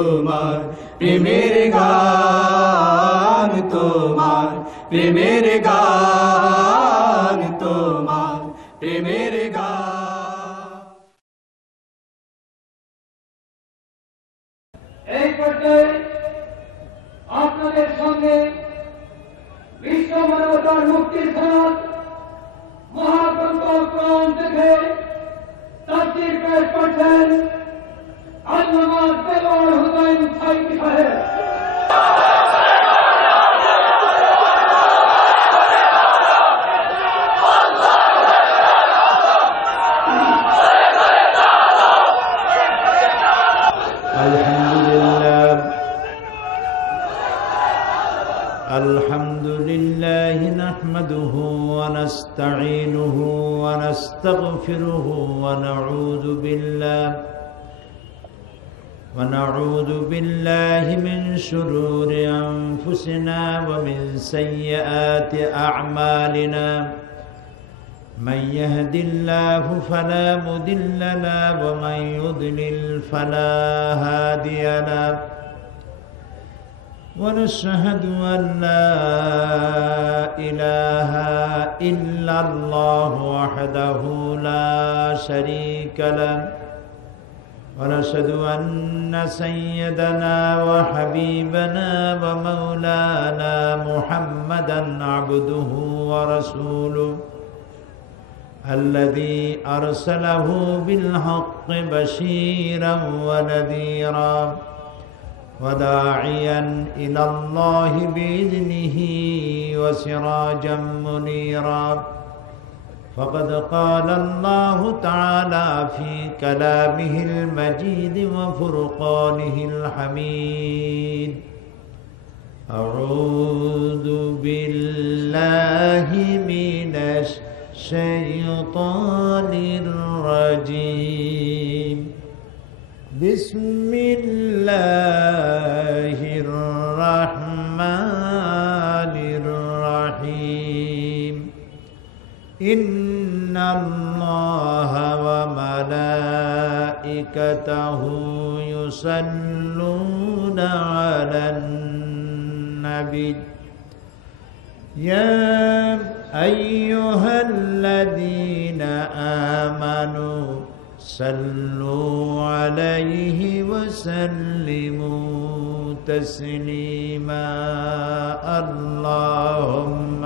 তোমার প্রেমের গান, তোমার প্রেমের গান, তোমার প্রেমের গান। এই পর্যায়ে আপনাদের সঙ্গে বিশ্ব মানবতার মুক্তির সনদ মহাগ্রন্থ কোরআন থেকে তাফসীর পেশ করছেন আল্লামা দেলোয়ার হোসেন সাইদি সাহেব। الحمد لله نحمده ونستعينه ونستغفره ونعوذ بالله من شرور أنفسنا ومن سيئات أعمالنا من يهد الله فلا مضل له ومن يضلل فلا هادي له ونشهد أن لا إله إلا الله وحده لا شريك له ونشهد أن سيدنا وحبيبنا ومولانا محمدا عبده ورسوله الذي أرسله بالحق بشيرا ونذيرا وداعيا إلى الله بإذنه وسراجا منيرا فقد قال الله تعالى في كلامه المجيد وفرقانه الحميد أعوذ بالله من الشيطان الرجيم بسم الله الرحمن الرحيم إن الله وملائكته يصلون على النبي يا أيها الذين آمنوا صلوا عليه وسلموا تسليما اللهم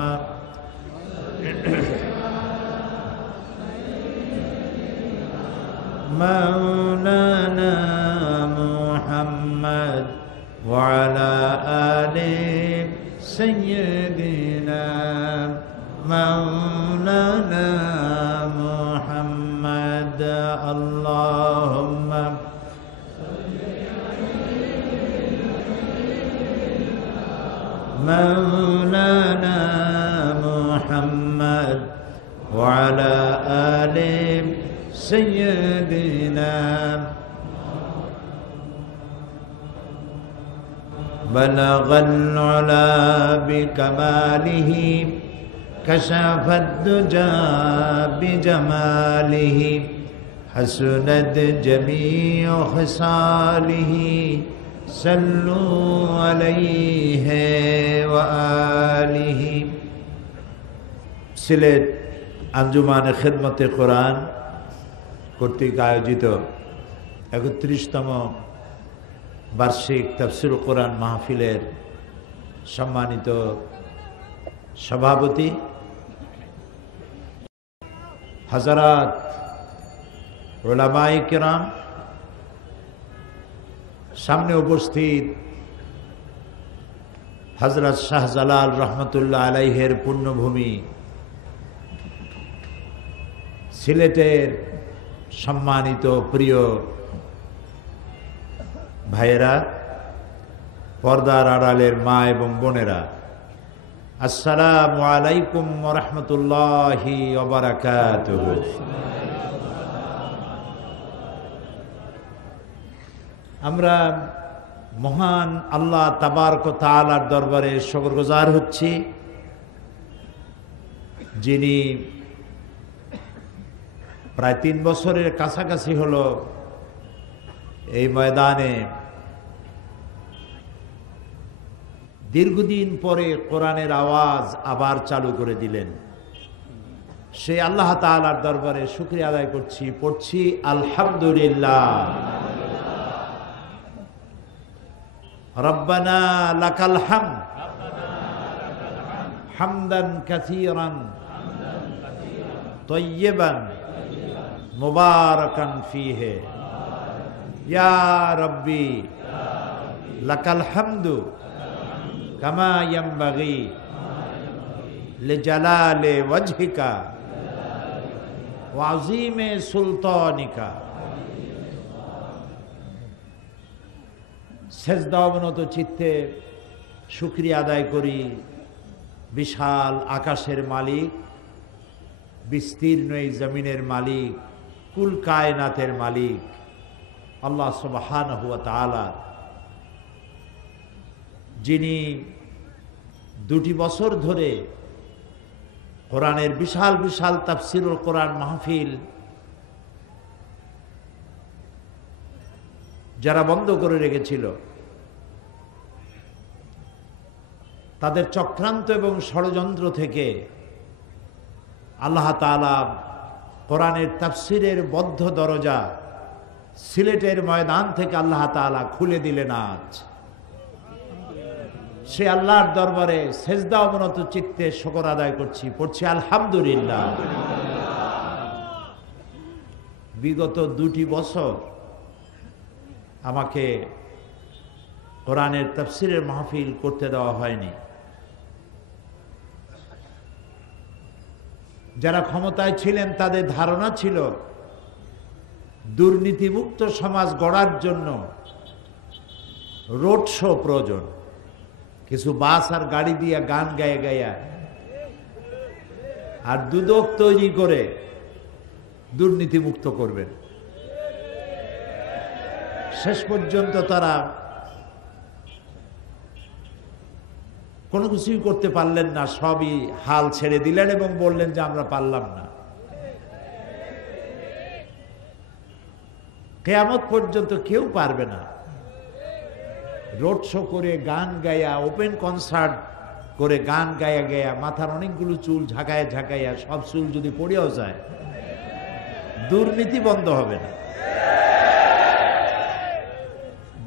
مولانا محمد وعلى آل سيدنا مولانا محمد اللهم مولانا محمد وعلى آل سيدنا بلغ العلا بكماله كشف الدجى بجماله حسنت جميع خصاله صلوا عليه وآله সিলেট আঞ্জুমানে খেদমতে কোরআন কর্তৃক আয়োজিত ৩১তম বার্ষিক তাফসীরুল কোরআন মাহফিলের সম্মানিত সভাপতি হযরত উলামায়ে কেরাম, সামনে উপস্থিত হযরত শাহজালাল রহমতুল্লাহ আলাইহের পুণ্যভূমি সিলেটের সম্মানিত প্রিয় ভাইয়েরা, পর্দার আড়ালের মা এবং বোনেরা, আসসালামু আলাইকুম ওয়া রাহমাতুল্লাহি ওয়া বারাকাতুহু। আমরা মহান আল্লাহ তাবারক ওয়া তাআলার দরবারে শুকরগুজার হচ্ছি, যিনি প্রায় 3 বছরের কাছাকাছি হলো এই ময়দানে দীর্ঘদিন পরে কোরআনের আওয়াজ আবার চালু করে দিলেন। সে আল্লাহ তাআলার দরবারে শুকরিয়া আদায় করছি, পড়ছি আলহামদুলিল্লাহ। রব্বানা লাকাল হামদ হামদান কাসীরান তাইয়্যিবান মুবারাকান ফীহি ইয়া রাব্বি লাকাল হামদু কামা ইয়ানবাগি লিজালালি ওয়াজহিকা ওয়া আযীমি সুলতানিকা। সেজদা অবনত চিত্তে শুকরিয়া আদায় করি বিশাল আকাশের মালিক, বিস্তীর্ণ এই জমিনের মালিক, কুল কায়নাতের মালিক আল্লাহ সুবহানাহু ওয়া তাআলা, যিনি 2টি বছর ধরে কোরআনের বিশাল বিশাল তাফসীরুল কোরআন মাহফিল যারা বন্ধ করে রেখেছিল, তাদের চক্রান্ত এবং ষড়যন্ত্র থেকে আল্লাহ তাআলা কোরআনের তাফসীরের বদ্ধ দরজা সিলেটের ময়দান থেকে আল্লাহ তাআলা খুলে দিলেন। আজ সে আল্লাহর দরবারে সেজদা অবনত চিত্তে শুকর আদায় করছি, পড়ছি আলহামদুলিল্লাহ। বিগত 2টি বছর আমাকে কোরআনের তাফসীরের মাহফিল করতে দেওয়া হয়নি। যারা ক্ষমতায় ছিলেন তাদের ধারণা ছিল দুর্নীতিমুক্ত সমাজ গড়ার জন্য রোড শো প্রয়োজন, কিছু বাস আর গাড়ি দিয়ে গান গায়ে গায়া আর দুদক তৈরি করে দুর্নীতিমুক্ত করবেন। শেষ পর্যন্ত তারা কোনো কিছুই করতে পারলেন না, সবই হাল ছেড়ে দিলেন এবং বললেন যে আমরা পারলাম না। কিয়ামত পর্যন্ত কেউ পারবে না। রোড শো করে গান গায়া, ওপেন কনসার্ট করে গান গায়া গায়া, মাথার অনেকগুলো চুল ঝাঁকায়া ঝাঁকাইয়া, সব চুল যদি পড়েও যায়, দুর্নীতি বন্ধ হবে না।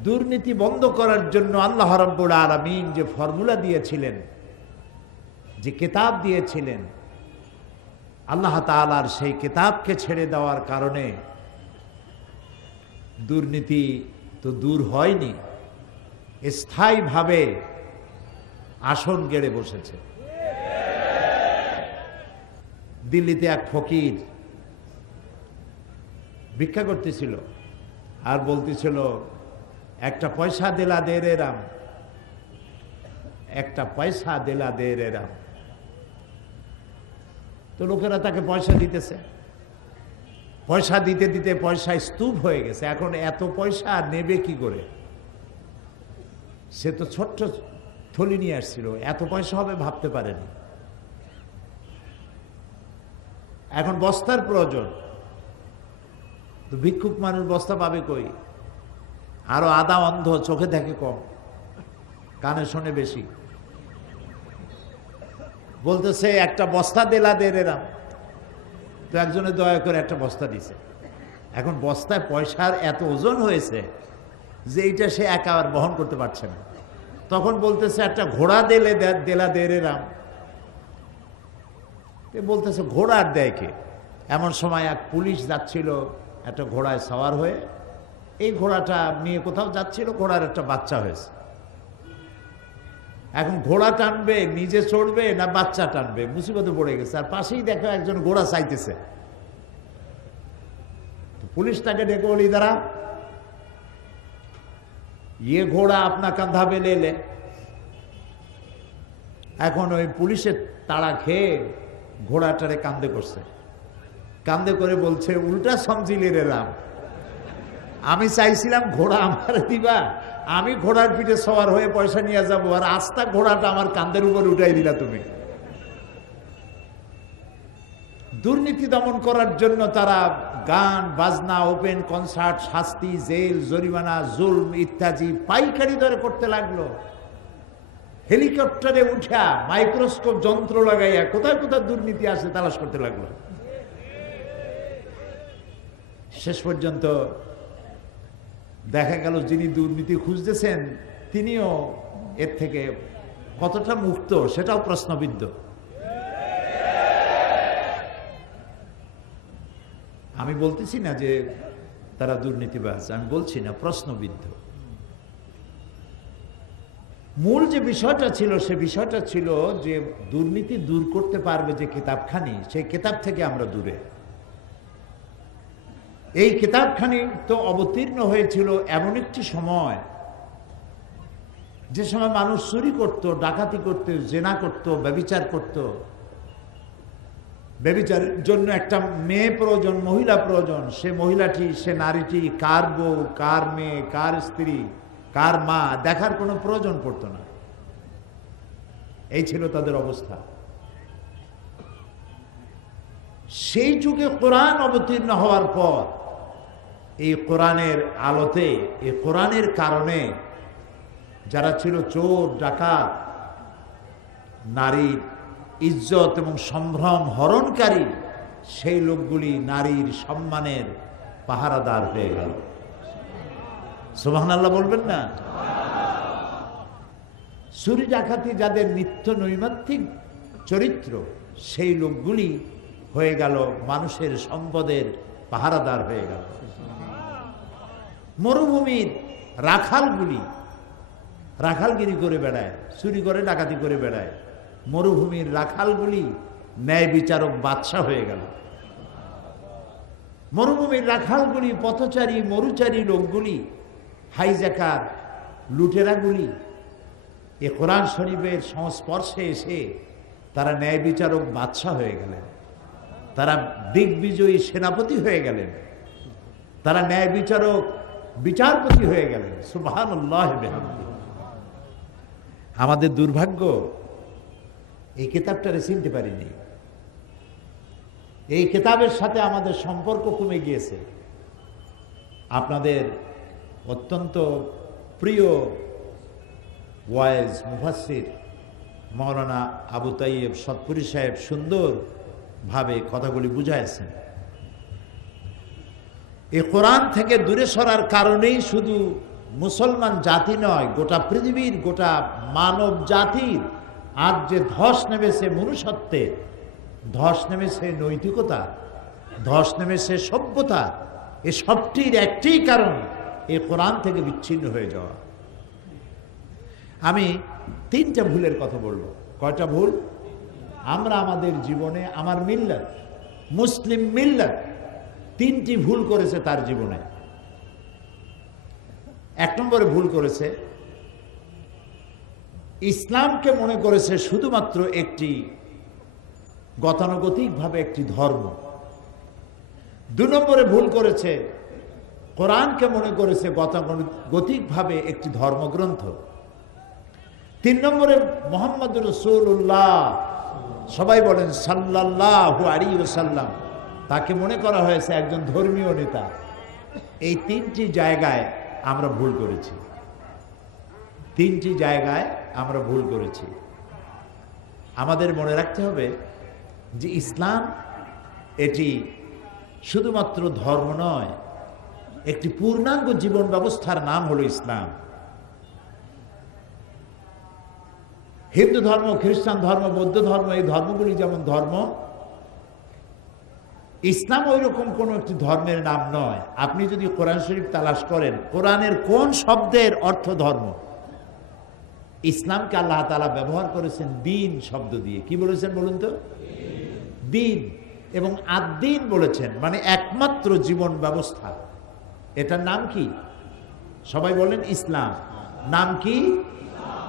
দুর্নীতি বন্ধ করার জন্য আল্লাহ রাব্বুল আলামিন যে ফর্মুলা দিয়েছিলেন, যে কিতাব দিয়েছিলেন, আল্লাহ তাআলার সেই কিতাবকে ছেড়ে দেওয়ার কারণে দুর্নীতি তো দূর হয়নি, স্থায়ীভাবে আসন গেড়ে বসেছে। দিল্লিতে এক ফকির ভিক্ষা করতেছিল আর বলতেছিল, একটা পয়সা দিলা দে রে রাম, একটা পয়সা দিলা দে রে রাম। তো লোকেরা তাকে পয়সা দিতেছে, পয়সা দিতে দিতে পয়সা স্তূপ হয়ে গেছে। এখন এত পয়সা নেবে কি করে? সে তো ছোট্ট থলি নিয়ে আসছিল, এত পয়সা হবে ভাবতে পারেনি। এখন বস্তার প্রয়োজন, তো ভিক্ষুক মানুষ বস্তা পাবে কই? আরো আধা অন্ধ, চোখে দেখে কম, কানে শোনে বেশি। বলতেছে একটা বস্তা দেলা দে রে রাম। তো একজনে দয়া করে একটা বস্তা দিছে। এখন বস্তায় পয়সার এত ওজন হয়েছে যে এইটা সে একা আর বহন করতে পারছে না। তখন বলতেছে একটা ঘোড়া দেলা দে রে রাম। বলতেছে ঘোড়া আর দেয় কে? এমন সময় এক পুলিশ যাচ্ছিল একটা ঘোড়ায় সওয়ার হয়ে। এই ঘোড়াটা নিয়ে কোথাও যাচ্ছিল, ঘোড়ার একটা বাচ্চা হয়েছে। এখন ঘোড়া টানবে, নিজে চড়বে না বাচ্চা টানবে, মুসিবতে পড়ে গেছে। আর পাশেই দেখো একজন ঘোড়া চাইতেছে। পুলিশ তাকে ডেকে বলি, দাঁড়া, ইয়ে ঘোড়া আপনা কাঁধা पे ले ले। এখন ওই পুলিশের তাড়া খেয়ে ঘোড়াটারে কান্দে করছে, কান্দে করে বলছে, উল্টা সমঝিলে রে রাম, আমি চাইছিলাম ঘোড়া আমার দিবা, আমি ঘোড়ার পিঠে সওয়ার হয়ে পয়সা নিয়ে যাব, আর আস্তা ঘোড়াটা আমার কাঁধের উপর উঠাই দিলা তুমি। দুর্নীতি দমন করার জন্য তারা গান বাজনা, ওপেন কনসার্ট, শাস্তি, জেল, জরিমানা, জুলম ইত্যাদি পাইকারি দরে করতে লাগলো। হেলিকপ্টারে উঠা মাইক্রোস্কোপ যন্ত্র লাগাইয়া কোথায় কোথায় দুর্নীতি আছে তালাশ করতে লাগলো। শেষ পর্যন্ত দেখা গেল যিনি দুর্নীতি খুঁজতেছেন তিনিও এর থেকে কতটা মুক্ত সেটাও প্রশ্নবিদ্ধ। আমি বলতেছি না যে তারা দুর্নীতিবাজ, আমি বলছি না, প্রশ্নবিদ্ধ। মূল যে বিষয়টা ছিল সে বিষয়টা ছিল যে দুর্নীতি দূর করতে পারবে যে কিতাবখানি, সেই কিতাব থেকে আমরা দূরে। এই কিতাবখানি তো অবতীর্ণ হয়েছিল এমন একটি সময়, যে সময় মানুষ চুরি করত, ডাকাতি করত, জেনা করত, ব্যভিচার করত। ব্যভিচারের জন্য একটা মেয়ে প্রয়োজন, মহিলা প্রয়োজন। সে মহিলাটি, সে নারীটি কার বউ, কার মেয়ে, কার স্ত্রী, কার মা দেখার কোনো প্রয়োজন পড়তো না। এই ছিল তাদের অবস্থা। সেই যুগে কোরআন অবতীর্ণ হওয়ার পর এই কোরআনের আলোতে, এই কোরআনের কারণে যারা ছিল চোর, ডাকাত, নারীর ইজ্জত এবং সম্ভ্রম হরণকারী, সেই লোকগুলি নারীর সম্মানের পাহারাদার হয়ে গেল। সুবহানাল্লাহ বলবেন না? চুরি ডাকাতি যাদের নিত্য নৈমিত্তিক চরিত্র, সেই লোকগুলি হয়ে গেল মানুষের সম্পদের পাহারাদার হয়ে গেল। মরুভূমির রাখালগুলি রাখালগিরি করে বেড়ায়, চুরি করে ডাকাতি করে বেড়ায়। মরুভূমির রাখালগুলি ন্যায় বিচারক বাদশা হয়ে গেল। মরুভূমির রাখালগুলি, পথচারী মরুচারী লোকগুলি, হাইজ্যাকার লুটেরাগুলি এ কোরআন শরীফের সংস্পর্শে এসে তারা ন্যায় বিচারক বাদশা হয়ে গেলেন। তারা দিগ্বিজয়ী সেনাপতি হয়ে গেলেন। তারা ন্যায় বিচারক বিচারপতি হয়ে গেলেন। সুবহানাল্লাহ বিহামদিহি। আমাদের দুর্ভাগ্য, এই কিতাবটারে চিনতে পারিনি। এই কিতাবের সাথে আমাদের সম্পর্ক কমে গিয়েছে। আপনাদের অত্যন্ত প্রিয় ওয়াইজ মুফাসসির মাওলানা আবু তাইয়েব সতপুরি সাহেব সুন্দরভাবে কথাগুলি বুঝাইছেন। এই কোরআন থেকে দূরে সরার কারণেই শুধু মুসলমান জাতি নয়, গোটা পৃথিবীর, গোটা মানব জাতির আজ যে ধস নেমেছে মনুষ্যত্বে, ধস নেমেছে নৈতিকতা, ধস নেমেছে সভ্যতা, এ সবটির একটি কারণ এই কোরআন থেকে বিচ্ছিন্ন হয়ে যাওয়া। আমি তিনটা ভুলের কথা বলবো। কয়টা ভুল আমরা আমাদের জীবনে, আমার মিল্লাত, মুসলিম মিল্লাত তিনটি ভুল করেছে তার জীবনে। এক নম্বরে ভুল করেছে, ইসলামকে মনে করেছে শুধুমাত্র একটি গতানুগতিকভাবে একটি ধর্ম। দুই নম্বরে ভুল করেছে, কোরআনকে মনে করেছে গতানুগতিকভাবে একটি ধর্মগ্রন্থ। তিন নম্বরে মুহাম্মদ রাসূলুল্লাহ, সবাই বলেন সাল্লাল্লাহু আলাইহি ওয়াসাল্লাম, তাকে মনে করা হয়েছে একজন ধর্মীয় নেতা। এই তিনটি জায়গায় আমরা ভুল করেছি। তিনটি জায়গায় আমরা ভুল করেছি। আমাদের মনে রাখতে হবে যে ইসলাম এটি শুধুমাত্র ধর্ম নয়, একটি পূর্ণাঙ্গ জীবন ব্যবস্থার নাম হলো ইসলাম। হিন্দু ধর্ম, খ্রিস্টান ধর্ম, বৌদ্ধ ধর্ম, এই ধর্মগুলি যেমন ধর্ম, ইসলাম ওই রকম কোন একটি ধর্মের নাম নয়। আপনি যদি কোরআন শরীফ তালাশ করেন, কোরআনের কোন শব্দের অর্থ ধর্ম? ইসলামকে আল্লাহ তাআলা ব্যবহার করেছেন দ্বীন শব্দ দিয়ে। কি বলেছেন বলুন তো? দ্বীন। এবং আদ-দ্বীন বলেছেন, মানে একমাত্র জীবন ব্যবস্থা। এটার নাম কি? সবাই বলেন ইসলাম। নাম কি?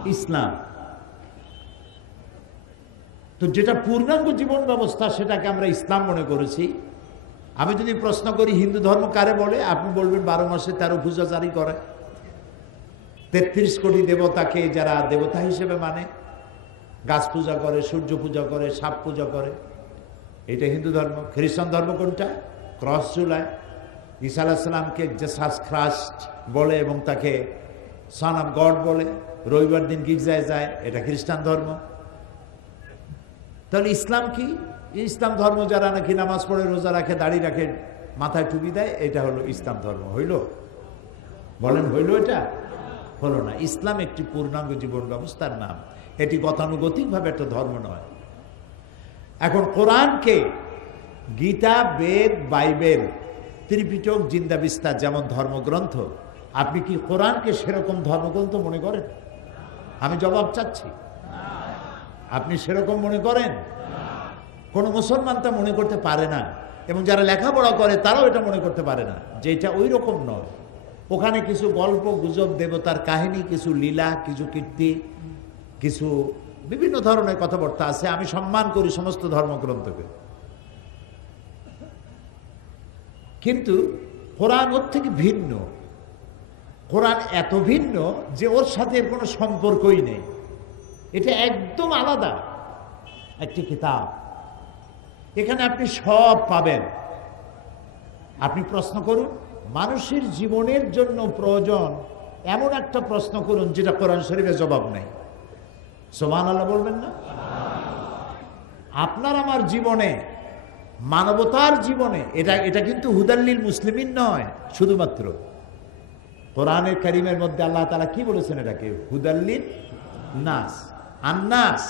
ইসলাম। তো যেটা পূর্ণাঙ্গ জীবন ব্যবস্থা সেটাকে আমরা ইসলাম মনে করেছি। আমি যদি প্রশ্ন করি হিন্দু ধর্ম কারে বলে, আপনি বলবেন 12 মাসে 13 পূজা জারি করে, 33 কোটি দেবতাকে যারা দেবতা হিসেবে মানে, গাছ পূজা করে, সূর্য পূজা করে, সাপ পূজা করে, এটা হিন্দু ধর্ম। খ্রিস্টান ধর্ম কোনটা? ক্রস ঝুলায়, ঈসা আলাইহিস সালামকে জেসাস খ্রাইস্ট বলে এবং তাকে সন অফ গড বলে। রবিবার দিন গির্জায় যায়, এটা খ্রিস্টান ধর্ম। তাহলে ইসলাম কি? ইসলাম ধর্ম যারা নাকি নামাজ পড়ে, রোজা রাখে, দাড়ি রাখে, মাথায় টুপি দেয়, এটা হলো ইসলাম ধর্ম। হইল? বলেন হইল? এটা হলো না। ইসলাম একটি পূর্ণাঙ্গ জীবন ব্যবস্থার নাম, এটি গতানুগতিকভাবে একটা ধর্ম নয়। এখন কোরআনকে গীতা, বেদ, বাইবেল, ত্রিপিটক, জিন্দা বিস্তার যেমন ধর্মগ্রন্থ, আপনি কি কোরআনকে সেরকম ধর্মগ্রন্থ মনে করেন? আমি জবাব চাচ্ছি, আপনি সেরকম মনে করেন? কোন মুসলমান তা মনে করতে পারে না, এবং যারা লেখাপড়া করে তারাও এটা মনে করতে পারে না যে এটা ওই রকম নয়। ওখানে কিছু গল্প গুজব, দেবতার কাহিনী, কিছু লীলা, কিছু কীর্তি, কিছু বিভিন্ন ধরনের কথাবার্তা আছে। আমি সম্মান করি সমস্ত ধর্মগ্রন্থকে, কিন্তু কোরআন ওর থেকে ভিন্ন। কোরআন এত ভিন্ন যে ওর সাথে এর কোনো সম্পর্কই নেই। এটা একদম আলাদা একটি কিতাব। এখানে আপনি সব পাবেন। আপনি প্রশ্ন করুন, মানুষের জীবনের জন্য প্রয়োজন এমন একটা প্রশ্ন করুন যেটা কোরআন শরীফে জবাব নেই। সুবহানাল্লাহ বলবেন না? আপনার আমার জীবনে, মানবতার জীবনে, এটা কিন্তু হুদাল্লিল মুসলিমিন নয় শুধুমাত্র। কোরআনের কারীমের মধ্যে আল্লাহ তাআলা কি বলেছেন এটাকে? হুদাল্লিল নাস। আন্নাস,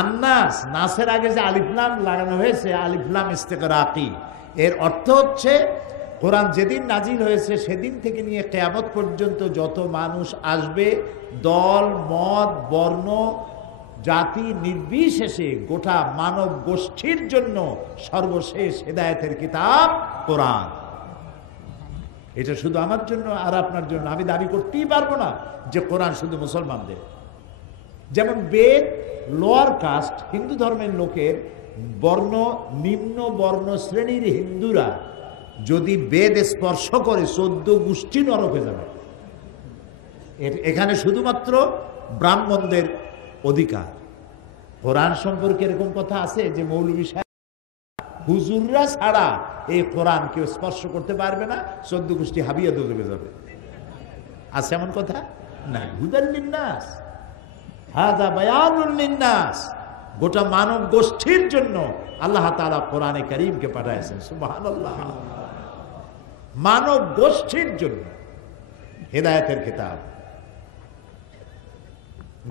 আন্নাস, নাসের আগে যে আলিফ লাম লাগানো হয়েছে, আলিফ লাম ইস্তিগরাকি, এর অর্থ হচ্ছে কোরআন যেদিন নাজিল হয়েছে সেদিন থেকে নিয়ে কিয়ামত পর্যন্ত যত মানুষ আসবে, দল, মত, বর্ণ, জাতি নির্বিশেষে গোটা মানব গোষ্ঠীর জন্য সর্বশেষ হেদায়েতের কিতাব কোরআন। এটা শুধু আমার জন্য আর আপনার জন্য। আমি দাবি করতেই পারবো না যে কোরআন শুধু মুসলমানদের। যেমন বেদ লোয়ার কাস্ট, হিন্দু ধর্মের লোকের বর্ণ, নিম্ন বর্ণ শ্রেণীর হিন্দুরা যদি বেদ স্পর্শ করে 14 গোষ্ঠী নরকে যাবে। এখানে শুধুমাত্র ব্রাহ্মণদের অধিকার। কোরআন সম্পর্কে এরকম কথা আছে যে মৌলভী সাহেব, হুজুররা ছাড়া এই কোরআন কেউ স্পর্শ করতে পারবে না, 14 গোষ্ঠী হাবিয়া দোজখে যাবে। আছে এমন কথা? না। হুদাল লিন্নাস, হাযা বায়ানুল লিন্নাস, গোটা মানব গোষ্ঠীর জন্য আল্লাহ তাআলা কোরআনে কারীমকে পাঠাইছেন। সুবহানাল্লাহ। মানব গোষ্ঠীর জন্য হেদায়েতের কিতাব।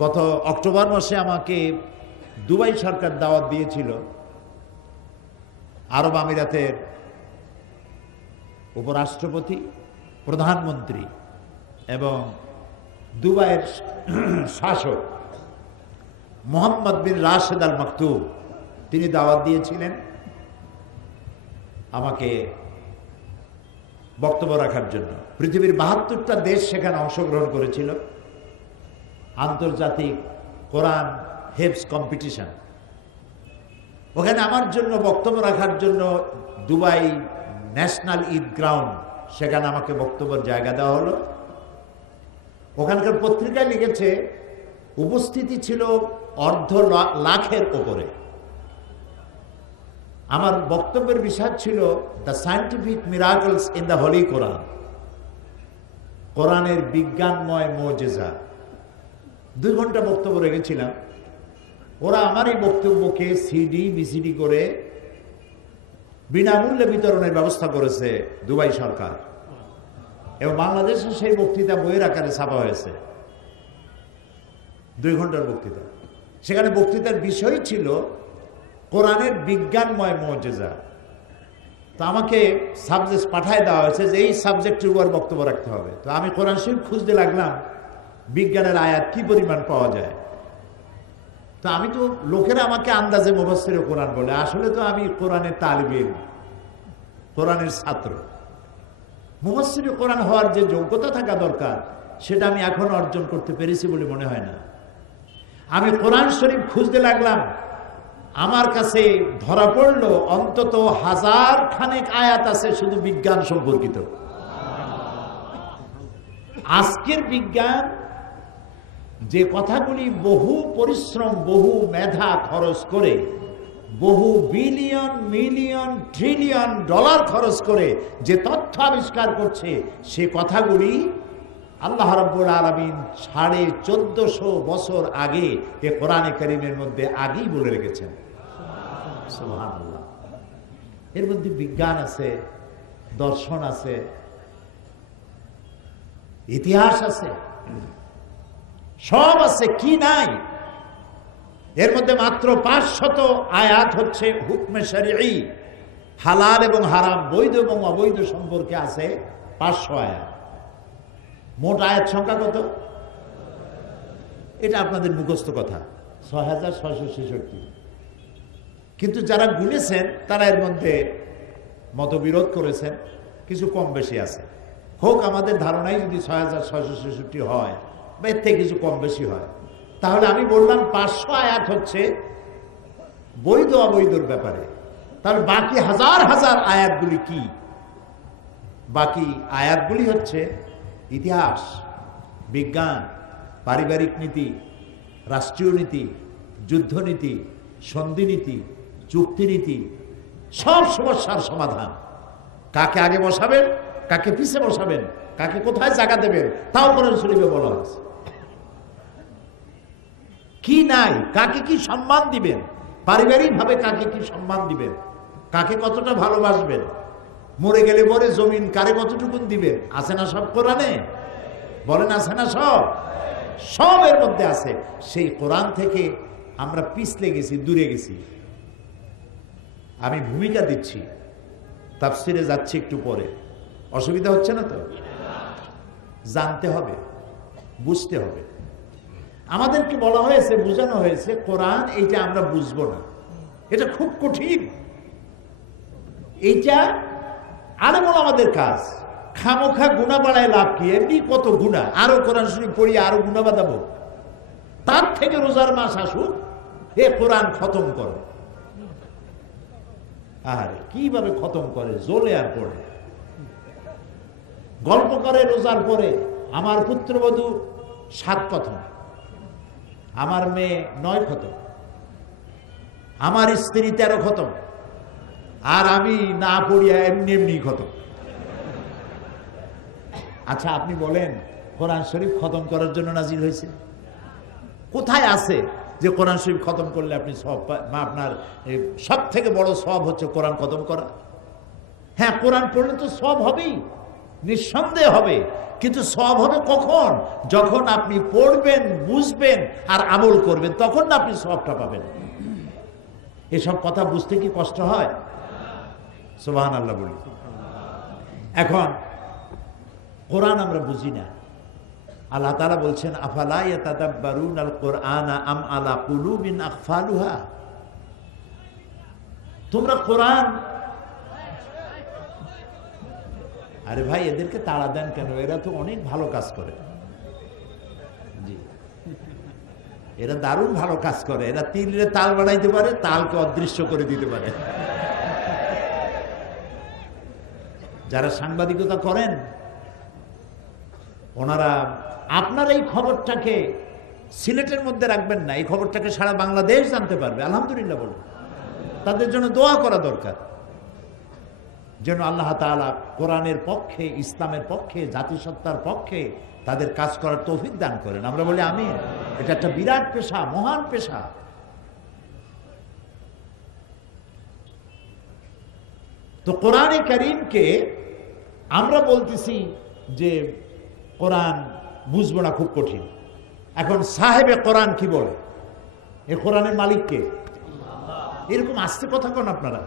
গত অক্টোবর মাসে আমাকে দুবাই সরকার দাওয়াত দিয়েছিল। আরব আমিরাতের উপরাষ্ট্রপতি, প্রধানমন্ত্রী এবং দুবাইয়ের শাসক মোহাম্মদ বিন রাশেদ আল মাকতুম, তিনি দাওয়াত দিয়েছিলেন আমাকে বক্তব্য রাখার জন্য। পৃথিবীর 72টা দেশ সেখানে অংশগ্রহণ করেছিল। আন্তর্জাতিক কোরআন হেফজ কম্পিটিশন। ওখানে আমার জন্য বক্তব্য রাখার জন্য দুবাই ন্যাশনাল ঈদ গ্রাউন্ড, সেখানে আমাকে বক্তব্যের জায়গা দেওয়া হলো। ওখানকার পত্রিকায় লিখেছে উপস্থিতি ছিল 250,000-এর ওপরে। আমার বক্তব্যের বিষয় ছিল the scientific miracles in the holy Quran, কোরআনের বিজ্ঞানময় মুজিজা। 2 ঘন্টা বক্তব্য রেখেছিলাম। ওরা আমার এই বক্তব্যকে সিডি বিসিডি করে বিনামূল্যে বিতরণের ব্যবস্থা করেছে দুবাই সরকার, এবং বাংলাদেশে সেই বক্তৃতা বইয়ের আকারে ছাপা হয়েছে। 2 ঘন্টার বক্তৃতা। সেখানে বক্তৃতার বিষয় ছিল কোরআনের বিজ্ঞানময় মুজিজা। তো আমাকে সাবজেক্ট পাঠায় দেওয়া হয়েছে যে এই সাবজেক্টের উপর বক্তব্য রাখতে হবে। তো আমি কোরআন শরীফ খুঁজতে লাগলাম বিজ্ঞানের আয়াত কি পরিমাণ পাওয়া যায়। তো আমি তো, লোকেরা আমাকে আন্দাজে মুফাসসিরে কোরআন বলে, আসলে তো আমি কোরআনের তালিবে ইলম, কোরআনের ছাত্র। মুফাসসিরে কোরআন হওয়ার যে যোগ্যতা থাকা দরকার সেটা আমি এখন অর্জন করতে পেরেছি বলে মনে হয় না। আমি কোরআন শরীফ খুঁজতে লাগলাম, আমার কাছে ধরা পড়লো অন্তত 1000 খানেক আয়াত আছে শুধু বিজ্ঞান সম্পর্কিত। আজকের বিজ্ঞান যে কথাগুলি বহু পরিশ্রম, বহু মেধা খরচ করে, বহু বিলিয়ন, মিলিয়ন, ট্রিলিয়ন ডলার খরচ করে যে তথ্য আবিষ্কার করছে, সে কথাগুলি আল্লাহ রাব্বুল আলামিন 1450 বছর আগে এ কোরআনে কারীমের মধ্যে আগেই বলে রেখেছেন। সুবহানাল্লাহ। এর মধ্যে বিজ্ঞান আছে, দর্শন আছে, ইতিহাস আছে, সব আছে, কি নাই? এর মধ্যে মাত্র 500 আয়াত হচ্ছে হুকমে শরঈ, হালাল এবং হারাম, বৈধ এবং অবৈধ সম্পর্কে আছে 500 আয়াত। মোট আয়াত সংখ্যা কত? এটা আপনাদের মুখস্থ কথা, 6666। কিন্তু যারা গুনেছেন তারা এর মধ্যে মতবিরোধ করেছেন, কিছু কম বেশি আছে। হোক, আমাদের ধারণাই যদি 6666 হয় বা এর থেকে কিছু কম বেশি হয়, তাহলে আমি বললাম 500 আয়াত হচ্ছে বৈধ অবৈধর ব্যাপারে। তাহলে বাকি হাজার হাজার আয়াতগুলি কি? বাকি আয়াতগুলি হচ্ছে ইতিহাস, বিজ্ঞান, পারিবারিক নীতি, রাষ্ট্রীয় নীতি, যুদ্ধনীতি, সন্ধিনীতি, চুক্তিনীতি, সব সমস্যার সমাধান। কাকে আগে বসাবেন, কাকে পিছে বসাবেন, কাকে কোথায় জায়গা দেবেন, তাও কোরআন শরীফে বলা হয়েছে। কি নাই, কাকে কি সম্মান দিবেন, পারিবারিক ভাবে কাকে কি সম্মান দিবেন, কাকে কতটা ভালোবাসবেন, মরে গেলে পরে জমিন কারে কতটুকুন দিবেন, আছে না সব কোরআনে? বলেন আছে না? সব সব এর মধ্যে আছে। সেই কোরআন থেকে আমরা পিছলে গেছি, দূরে গেছি। আমি ভূমিকা দিচ্ছি, তাফসিরে যাচ্ছি একটু পরে, অসুবিধা হচ্ছে না তো? জানতে হবে, বুঝতে হবে। আমাদেরকে বলা হয়েছে, বোঝানো হয়েছে কোরআন এইটা আমরা বুঝবো না, এটা খুব কঠিন, এইটা আলেমুল আমাদের কাজ। খামোখা গুনাহ বাড়ায় লাভ কি? এমনি কত গুনাহ, আরো কোরআন শরীফ পড়ি, আরো গুনাহ বাঁধাবো। তার থেকে রোজার মাস আসুক, হে কোরআন খতম করো। আরে কিভাবে খতম করে? জ্বলে আর পড়ে, গল্প করে রোজার পরে। আমার পুত্রবধূ 7 খতম, আমার মেয়ে 9 খতম, আমার স্ত্রী 13 খতম, আর আমি না পড়িয়া এমনি এমনি খতম। আচ্ছা আপনি বলেন, কোরআন শরীফ খতম করার জন্য নাজিল হয়েছে? কোথায় আছে যে কোরআন শরীফ খতম করলে আপনি সব, আপনার সব থেকে বড় সব হচ্ছে কোরআন খতম করা? হ্যাঁ, কোরআন পড়লে তো সব হবেই, নিঃসন্দেহে হবে, কিন্তু সব হবে কখন? যখন আপনি পড়বেন, বুঝবেন আর আমল করবেন, তখন না আপনি সবটা পাবেন। এসব কথা বুঝতে কি কষ্ট হয়? সুবহানাল্লাহ বলি। এখন কোরআন আমরা বুঝি না। আল্লাহ তাআলা বলছেন, আফালা ইয়াতাদাব্বারুনাল কুরআনা আম আলা কুলুবিন আকফালুহা। তোমরা কোরআন, আরে ভাই এদেরকে তাড়া দেন কেন? এরা তো অনেক ভালো কাজ করে। জি, এরা দারুণ ভালো কাজ করে। এরা তিলে তাল বানাইতে পারে, তালকে অদৃশ্য করে দিতে পারে। যারা সাংবাদিকতা করেন ওনারা, আপনার এই খবরটাকে সিলেটের মধ্যে রাখবেন না, এই খবরটাকে সারা বাংলাদেশ জানতে পারবে। আলহামদুলিল্লাহ বলুন। তাদের জন্য দোয়া করা দরকার, যেন আল্লাহ তাআলা কোরআনের পক্ষে, ইসলামের পক্ষে, জাতিসত্তার পক্ষে তাদের কাজ করার তৌফিক দান করেন। আমরা বলি আমিন। এটা একটা বিরাট পেশা, মহান পেশা। তো কোরআনে কারীমকে আমরা বলতেছি যে কোরআন বুঝবো না, খুব কঠিন। এখন সাহেবে কোরআন কি বলে? এ কোরআনের মালিক কে? এরকম আস্তে কথা কোন আপনারা?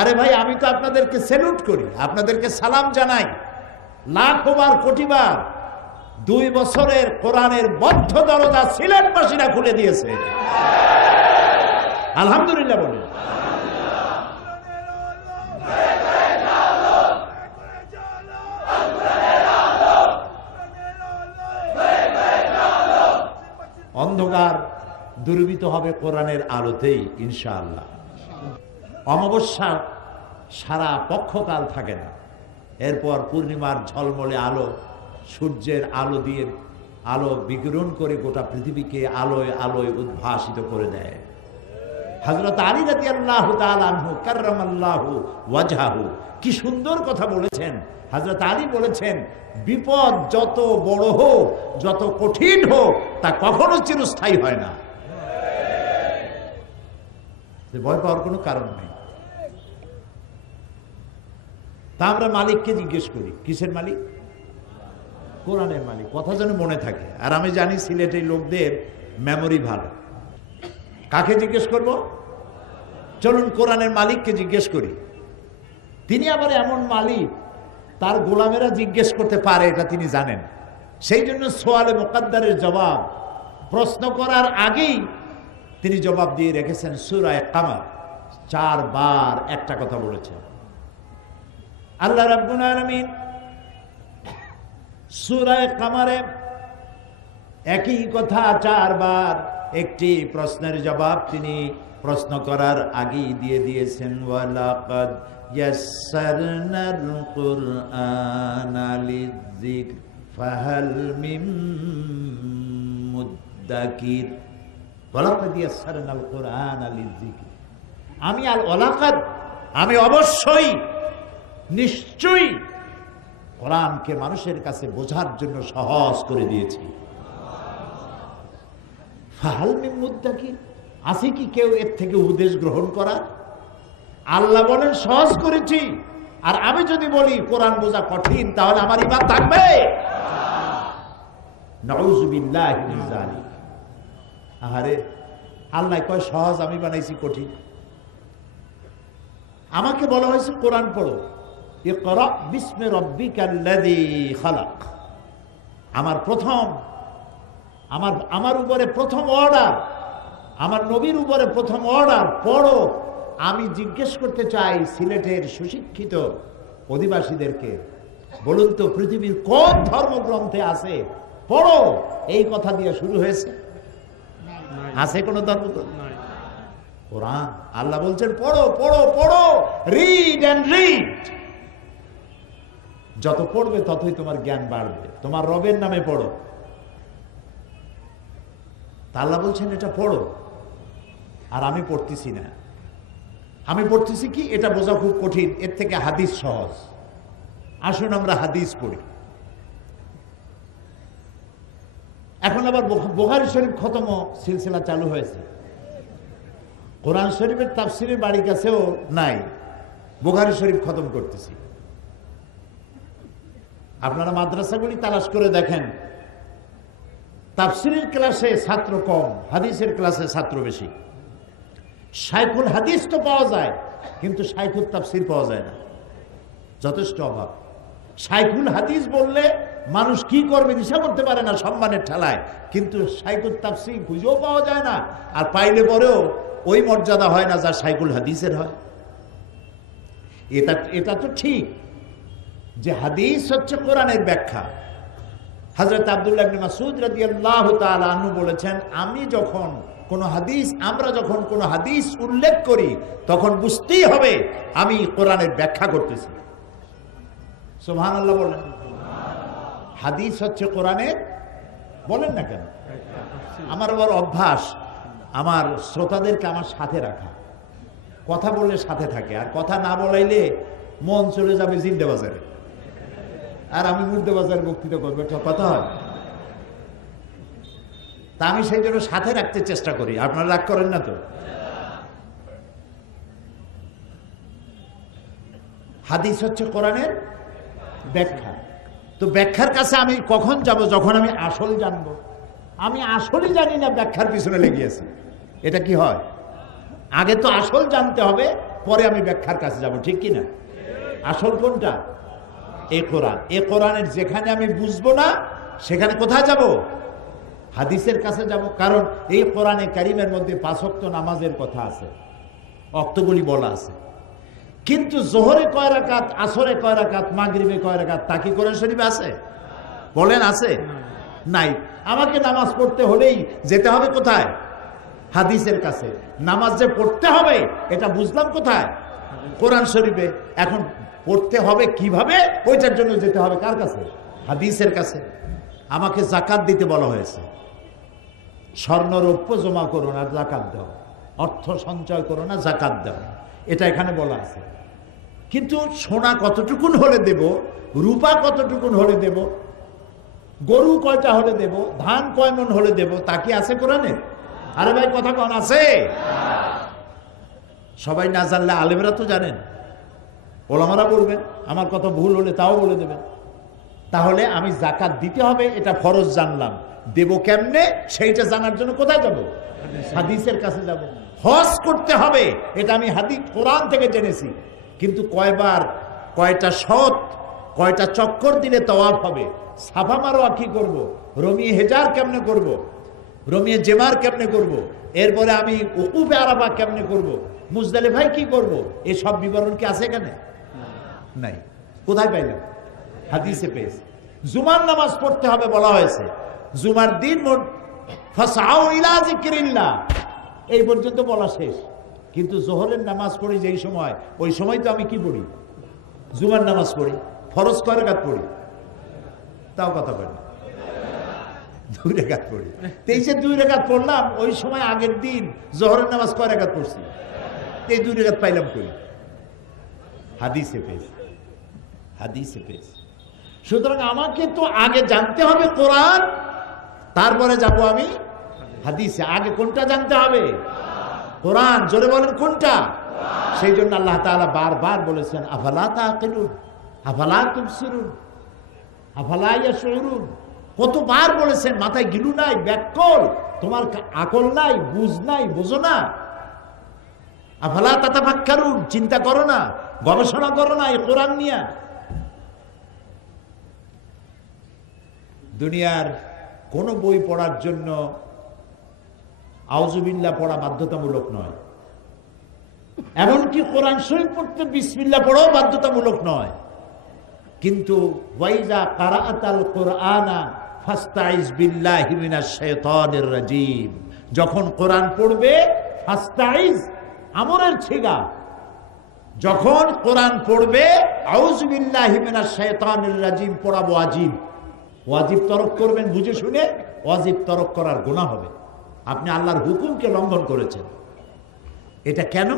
আরে ভাই, আমি তো আপনাদেরকে স্যালুট করি, আপনাদেরকে সালাম জানাই লাখবার কোটিবার। 2 বছরের কোরআনের বদ্ধ দরজা সিলেটবাসীরা খুলে দিয়েছে। আলহামদুলিল্লাহ বলি। অন্ধকার দূরীভূত হবে কোরআনের আলোতেই ইনশাআল্লাহ। অমাবস্যা সারা পক্ষকাল থাকে না, এরপর পূর্ণিমার ঝলমলে আলো, সূর্যের আলো দিয়ে আলো বিকিরণ করে গোটা পৃথিবীকে আলোয় আলোয় উদ্ভাসিত করে দেয়। হযরত আলী রাদিয়াল্লাহু তাআলা আনহু কাররামাল্লাহু ওয়াজহাহু কি সুন্দর কথা বলেছেন। হযরত আলী বলেছেন, বিপদ যত বড় হোক, যত কঠিন হোক, তা কখনো চিরস্থায়ী হয় না। ভয় পাওয়ার কোনো কারণ নেই। তা আমরা মালিককে জিজ্ঞেস করি, কিসের মালিক? কোরআনের মালিক। কথা যেন মনে থাকে। আর আমি জানি সিলেটের লোকদের মেমোরি ভালো। কাকে জিজ্ঞেস করব? চলুন কোরআনের মালিককে জিজ্ঞেস করি। তিনি আবার এমন মালিক, তার গোলামেরা জিজ্ঞেস করতে পারে, এটা তিনি জানেন। সেই জন্য সোয়ালে মুকাদ্দারের জবাব প্রশ্ন করার আগেই তিনি জবাব দিয়ে রেখেছেন। সূরা কামার 4 বার একটা কথা বলেছেন আল্লাহ রাব্বুল আলামিন। সূরা কামারে একই কথা 4 বার, একটি প্রশ্নের জবাব তিনি প্রশ্ন করার আগেই দিয়ে দিয়েছেন। ওয়ালাকাদ ইয়াসসারনাল কুরআনা লিযিকর ফাহাল মিন মুদ্দাকির। ওয়ালাকাদ ইয়াসসারনাল কুরআনা লিযিকর। আমি ওয়ালাকাদ, আমি অবশ্যই, নিশ্চয়ই কোরআনকে মানুষের কাছে বোঝার জন্য সহজ করে দিয়েছি। ফাহাল মিন মুদ্দাকির, আছে কি কেউ এর থেকে উপদেশ গ্রহণ করা? আল্লাহ বলেন সহজ করেছি, আর আমি যদি বলি কোরআন বোঝা কঠিন, তাহলে আমার ঈমান থাকবে? নাউযুবিল্লাহি মিন যালিক। আরে আল্লাহ কয় সহজ, আমি বানাইছি কঠিন। আমাকে বলা হয়েছে কোরআন পড়ো, ইকরা বিসমি রাব্বিকাল্লাযী খালাক। আমার উপরে প্রথম অর্ডার, আমার নবীর উপরে প্রথম অর্ডার, পড়ো। আমি জিজ্ঞেস করতে চাই সিলেটের সুশিক্ষিত অধিবাসীদেরকে, বলুন তো পৃথিবীর কোন ধর্মগ্রন্থে আছে পড়ো এই কথা দিয়ে শুরু হয়েছে? আছে কোন ধর্মগ্রন্থ? কোরআন। আল্লাহ বলছেন পড়ো পড়ো পড়ো, রিড এন্ড রিড। যত পড়বে ততই তোমার জ্ঞান বাড়বে। তোমার রবের নামে পড়ো। তা আল্লাহ বলছেন এটা পড়ো, আর আমি পড়তেছি না। আমি পড়তেছি কি, এটা বোঝা খুব কঠিন, এর থেকে হাদিস সহজ। আসুন আমরা হাদিস পড়ি। এখন আবার বুখারী শরীফ খতম সিলসিলা চালু হয়েছে। কোরআন শরীফের তাফসিরের বাড়ির কাছেও নাই, বুখারী শরীফ খতম করতেছি। আপনারা মাদ্রাসাগুলি তালাশ করে দেখেন, তাফসিরের ক্লাসে ছাত্র কম, হাদিসের ক্লাসে ছাত্র বেশি। শাইখুল হাদিস তো পাওয়া যায়, কিন্তু শাইখুল তাফসির পাওয়া যায় না, যথেষ্ট অভাব। শাইখুল হাদিস বললে মানুষ কি করবে দিশা করতে পারে না সম্মানের ঠেলায়, কিন্তু শাইখুল তাফসির খুঁজেও পাওয়া যায় না, আর পাইলে পরেও ওই মর্যাদা হয় না যা শাইখুল হাদিসের হয়। এটা তো ঠিক যে হাদিস হচ্ছে কোরআনের ব্যাখ্যা। হযরত আব্দুল্লাহ ইবনে মাসউদ রাদিয়াল্লাহু তাআলা আনহু বলেছেন, আমরা যখন কোনো হাদিস উল্লেখ করি তখন বুঝতেই হবে আমি কোরআনের ব্যাখ্যা করতেছি। সুবহানাল্লাহ বলেন। হাদিস হচ্ছে কোরআনের, বলেন না কেন? আমার আবার অভ্যাস আমার শ্রোতাদেরকে আমার সাথে রাখা, কথা বললে সাথে থাকে, আর কথা না বলাইলে মন চলে যাবে জিন্দে বাজারে, আর আমি মুর্দে বাজারে বক্তৃতা করবো, একটা কথা হয়। তা আমি সেই জন্য সাথে রাখতে চেষ্টা করি। আপনারা রাগ করেন না তো? হাদিস হচ্ছে কোরআনের ব্যাখ্যা। তো ব্যাখ্যার কাছে আমি কখন যাব? যখন আমি আসল জানবো। আমি আসলই জানি না, ব্যাখ্যার পিছনে লেগে আছি। এটা কি হয়? আগে তো আসল জানতে হবে, পরে আমি ব্যাখ্যার কাছে যাব, ঠিক কি না? আসল কোনটা? এই কোরআন। এই কোরআনের যেখানে আমি বুঝবো না সেখানে কোথায় যাব? হাদিসের কাছে যাব। কারণ এই কোরআনে কারিমের মধ্যে 5 ওয়াক্ত নামাজের কথা আছে, ওয়াক্তগুলি বলা আছে, কিন্তু জোহরে কয় রাকাত, আসরে কয় রাকাত, মাগরিবে কয় রাকাত তা কি কোরআন শরীফে আছে? বলেন আছে? নাই। আমাকে নামাজ পড়তে হলেই যেতে হবে কোথায়? হাদিসের কাছে। নামাজ যে পড়তে হবে এটা বুঝলাম কোথায়? কোরআন শরীফে। এখন পড়তে হবে কিভাবে, ওইটার জন্য যেতে হবে কার কাছে? হাদিসের কাছে। আমাকে যাকাত দিতে বলা হয়েছে। স্বর্ণ রৌপ্য জমা করো না, যাকাত দাও। অর্থ সঞ্চয় করো না, যাকাত দাও। এটা এখানে বলা আছে। কিন্তু সোনা কতটুকুন হলে দেব, রূপা কতটুকুন হলে দেব, গরু কয়টা হলে দেব, ধান কয় মন হলে দেব, তা কি আছে কোরআনে? আরে ভাই কথা কোন আছে? সবাই না জানলে আলেমরা তো জানেন, ওলামারা বলবেন, আমার কথা ভুল হলে তাও বলে দেবেন। তাহলে আমি যাকাত দিতে হবে এটা ফরজ জানলাম, দেব কেমনে সেইটা জানার জন্য কোথায় যাব? হাদিসের কাছে যাব। হজ করতে হবে এটা আমি হাদিস কোরআন থেকে জেনেছি, কিন্তু কয়বার, কয়টা শত, কয়টা চক্কর দিলে তওয়াফ হবে, সাফা মারোয়া কি করব, রমিয়ে হেজার কেমনে করব, রমিয়ে জেমার কেমনে করব, এরপরে আমি উকুফে আরাফা কেমনে করব, মুজদালিফায় কি করব, এসব বিবরণ কি আছে এখানে? নাই। কোথায় পাইলাম? হাদিসে পেয়েছে। জুমার নামাজ পড়তে হবে বলা হয়েছে, জুমার দিন ফাসাউ ইলা যিকরিল্লাহ এই পর্যন্ত বলা শেষ। কিন্তু জোহরের নামাজ পড়ি যেই সময়, ওই সময় তো আমি কি পড়ি? জুমার নামাজ পড়ি। ফরজ কয় রাকাত পড়ি? তাও কথা বলি, 2 রাকাত পড়ি। 2 রাকাত পড়লাম, ওই সময় আগের দিন জোহরের নামাজ কয় রাকাত পড়ছি? এই 2 রাকাত পাইলাম কই? হাদিসে পেয়েছি, হাদিসে পেয়েছি। সুতরাং আমাকে তো আগে জানতে হবে কোরআন, তারপরে যাব আমি হাদিসে। আগে কোনটা জানতে হবে? কোরআন। জোরে বলেন কোনটা? সেই জন্য আল্লাহ তাআলা বারবার বলেছেন আফালা তাআকিলুন, আফালা তুবসিরুন, আফালা ইয়াশউরুন। কতবার বলেছেন, মাথায় গিলু নাই, ব্যাককল, তোমার আকল নাই, বুঝ নাই, বোঝো না? আফালা তাতাফাক্কারুন, চিন্তা করো না, গবেষণা করো না এই কোরআন নিয়ে? দুনিয়ার কোন বই পড়ার জন্য আউযুবিল্লাহ পড়া বাধ্যতামূলক নয়, এমনকি কোরআন শরীফ পড়তে বিসমিল্লাহ পড়াও বাধ্যতামূলক নয়। কিন্তু ওয়াইজা কারাআতাল কুরআনা ফাস্তাইজ বিল্লাহি মিনাশ শাইতানির রাজিম, যখন কোরআন পড়বে, ফাস্তাইজ আমরের ছিগা, যখন কোরআন পড়বে আউযু বিল্লাহি মিনাশ শাইতানির রাজিম পড়া ওয়াজিব। ওয়াজিব তরক করবেন বুঝে শুনে, ওয়াজিব তরক করার গুনাহ হবে। আপনি আল্লাহর হুকুমকে লঙ্ঘন করেছেন। এটা কেন?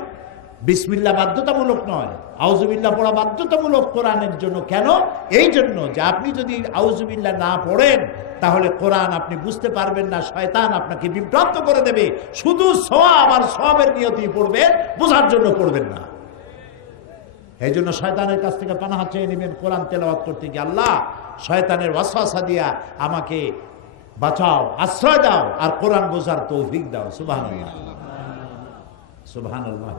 বিসমিল্লাহ বাধ্যতামূলক নয়, আউযুবিল্লাহ পড়া বাধ্যতামূলক কোরআনের জন্য। কেন? এই জন্য যে আপনি যদি আউযুবিল্লাহ না পড়েন তাহলে কোরআন আপনি বুঝতে পারবেন না, শয়তান আপনাকে বিভ্রান্ত করে দেবে। শুধু সওয়াব আর সওয়াবের নিয়তেই পড়বেন, বোঝার জন্য পড়বেন না। এই জন্য শয়তানের কাছ থেকে পানাহ চেয়ে নেবেন কোরআন তেলাওয়াত করতে গিয়ে। আল্লাহ, শয়তানের ওয়াসওয়াসা দিয়া আমাকে বাঁচাও, আশ্রয় দাও, আর কোরআন বোঝার তৌফিক দাও। সুবহানাল্লাহ, সুবহানাল্লাহ।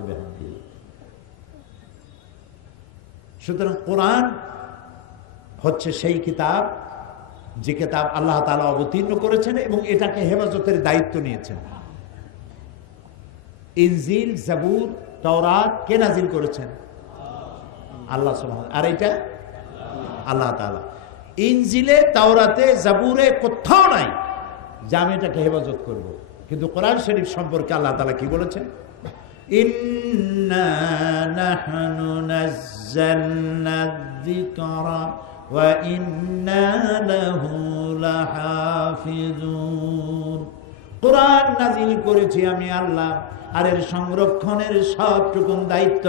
সুতরাং কোরআন হচ্ছে সেই কিতাব, যে কিতাব আল্লাহ তাআলা অবতীর্ণ করেছেন এবং এটাকে হেফাজতের দায়িত্ব নিয়েছেন। ইনজিল, জাবুর, তাওরাত কে নাজিল করেছেন? আল্লাহ সুবহানাহু। আর এটা আল্লাহ তাআলা। ইনজিলে, তাওরাতে, জাবুরে কোথাও নাই যে আমি এটাকে হেফাজত করব। কিন্তু কোরআন শরীফ সম্পর্কে আল্লাহ তাআলা কি বলেছেন? ইন্না নাহনু নাযালনা যিকরা ওয়া ইন্না লাহু লাহাফিজুন। কোরআন নাযিল করেছি আমি আল্লাহ, আর এর সংরক্ষণের সবটুকু দায়িত্ব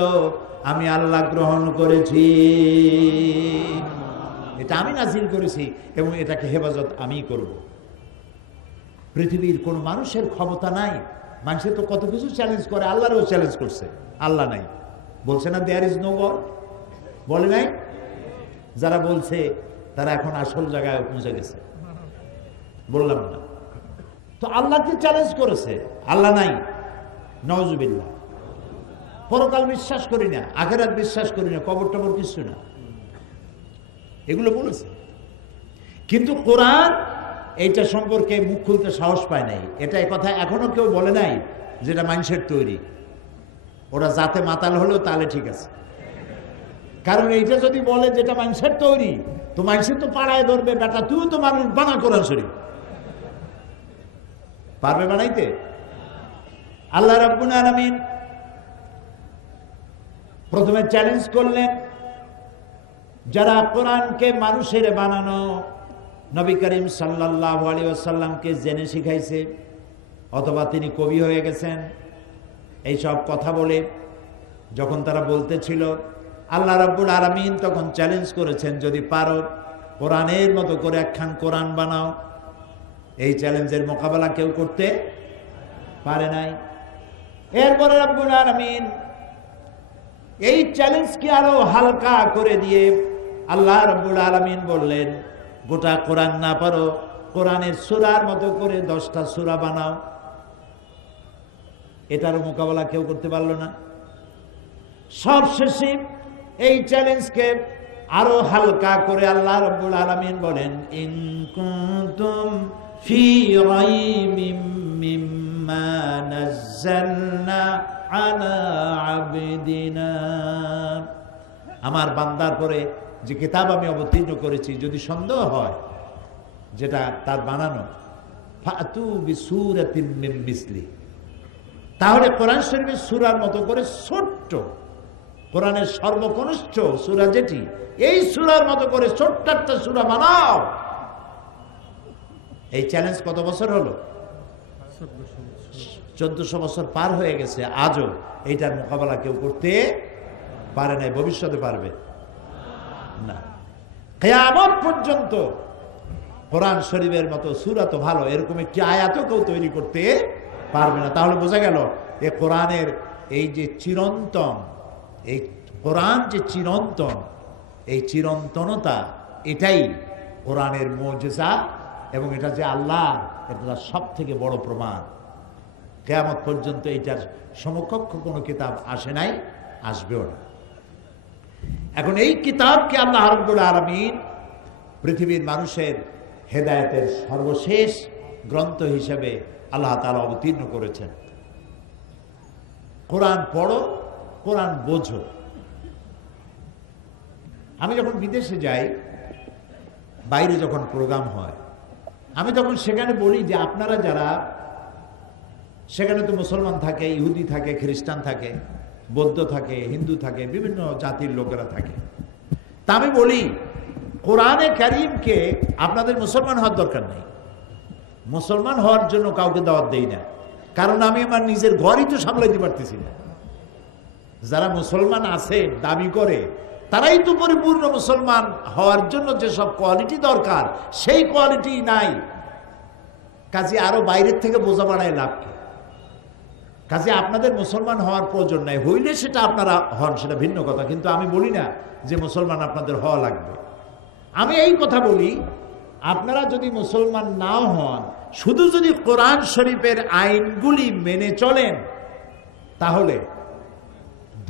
আমি আল্লাহ গ্রহণ করেছি। এটা আমি নাযিল করেছি এবং এটাকে হেফাজত আমি করব। পৃথিবীর কোন মানুষের ক্ষমতা নাই। মানুষের তো কত কিছু চ্যালেঞ্জ করে, আল্লাহরও চ্যালেঞ্জ করছে। আল্লাহ নাই বলছে না, দেয়ার ইজ নো গড, বলে নাই? যারা বলছে তারা এখন আসল জায়গায় পৌঁছে গেছে। বললাম না তো, আল্লাহকে চ্যালেঞ্জ করেছে, আল্লাহ নাই, নাউজুবিল্লাহ। পরকাল বিশ্বাস করি না, আখিরাত বিশ্বাস করি না, কবর টবর কিছু না, এগুলো বলেছে। কিন্তু কোরআন এইটা সম্পর্কে মুখ খুলতে সাহস পায় নাই। এটা এই কথা এখনো কেউ বলে নাই যেটা মানুষের তৈরি। ওরা যাতে মাতাল হলেও তাহলে ঠিক আছে, কারণ এইটা যদি বলে যেটা মানুষের তৈরি, তো মানুষের তো পাড়ায় ধরবে, বেটা তুই তো মানুষ বানা কোরআন শরীফ পারবে বানাইতে? আল্লাহ রাব্বুল আলামিন প্রথমে চ্যালেঞ্জ করলেন যারা কোরআনকে মানুষের বানানো, নবী করিম সাল্লাল্লাহু আলাইহি ওয়াসাল্লামকে জেনে শিখাইছে, অথবা তিনি কবি হয়ে গেছেন, এই সব কথা বলে যখন তারা বলতেছিল আল্লাহ রাব্বুল আলামিন তখন চ্যালেঞ্জ করেছেন, যদি পারো কোরআনের মতো করে একখান কোরআন বানাও। এই চ্যালেঞ্জের মোকাবেলা কেউ করতে পারে নাই। এরপরে রাব্বুল আলামিন এই চ্যালেঞ্জকে আরো হালকা করে দিয়ে আল্লাহ রাব্বুল আলামিন বললেন, গোটা কোরআন না পারো, কোরআনের সূরার মতো করে 10টা সূরা বানাও। এটারও মোকাবেলা কেউ করতে পারলো না। সবশেষে এই চ্যালেঞ্জকে আরো হালকা করে আল্লাহ রাব্বুল আলামিন বলেন, ইন কুনতুম ফি রাইবিম মিম্মা নাযালনা আলা আবদিনা, আমার বান্দার পরে যে কিতাব আমি অবতীর্ণ করেছি, যদি সন্দেহ হয় যেটা তার বানানো, ফাতু বিসূরাতিন মিন মিসলি, তাহলে কোরআন শরীফের সূরার মতো করে ছোট্ট, কোরআনের সর্বকনিষ্ঠ সূরা যেটি, এই সূরার মতো করে ছোট্ট একটা সূরা বানাও। এই চ্যালেঞ্জ কত বছর হলো? 1400 বছর পার হয়ে গেছে। আজও এইটার মোকাবেলা কেউ করতে পারে নাই, ভবিষ্যতে পারবে না। কিয়ামত পর্যন্ত কোরআন শরীফের মতো সূরা তো ভালো, এরকম একটি আয়াতও কেউ তৈরি করতে পারবে না। তাহলে বোঝা গেল এই কোরআনের এই যে চিরন্তন, এই কোরআন যে চিরন্তন, এই চিরন্তনতা এটাই কোরআনের মুজিজা, এবং এটা যে আল্লাহ, এটা সব থেকে বড় প্রমাণ। কিয়ামত পর্যন্ত এটার সমকক্ষ কোনো কিতাব আসে নাই, আসবেও না। এখন এই কিতাবকে আল্লাহ রাব্বুল আলামিন পৃথিবীর মানুষের হেদায়েতের সর্বশেষ গ্রন্থ হিসেবে আল্লাহ তাআলা অবতীর্ণ করেছেন। কোরআন পড়ো, কোরআন বোঝো। আমি যখন বিদেশে যাই, বাইরে যখন প্রোগ্রাম হয়, আমি তখন সেখানে বলি যে আপনারা যারা, সেখানে তো মুসলমান থাকে, ইহুদি থাকে, খ্রিস্টান থাকে, বৌদ্ধ থাকে, হিন্দু থাকে, বিভিন্ন জাতির লোকেরা থাকে। তা আমি বলি, কোরআনে কারীমকে আপনাদের মুসলমান হওয়ার দরকার নেই। মুসলমান হওয়ার জন্য কাউকে দাওয়াত দেই না, কারণ আমি আমার নিজের ঘরই তো সামলাইতে পারতেছি না। যারা মুসলমান আছে দাবি করে, তারাই তো পরিপূর্ণ মুসলমান হওয়ার জন্য যেসব কোয়ালিটি দরকার, সেই কোয়ালিটি নাই। কাজে আরো বাইরের থেকে বোঝা বাড়ায় লাভ কি? কাজে আপনাদের মুসলমান হওয়ার প্রয়োজন নাই, হইলে সেটা আপনারা হন, সেটা ভিন্ন কথা। কিন্তু আমি বলি না যে মুসলমান আপনাদের হওয়া লাগবে। আমি এই কথা বলি, আপনারা যদি মুসলমান নাও হন, শুধু যদি কোরআন শরীফের আইনগুলি মেনে চলেন, তাহলে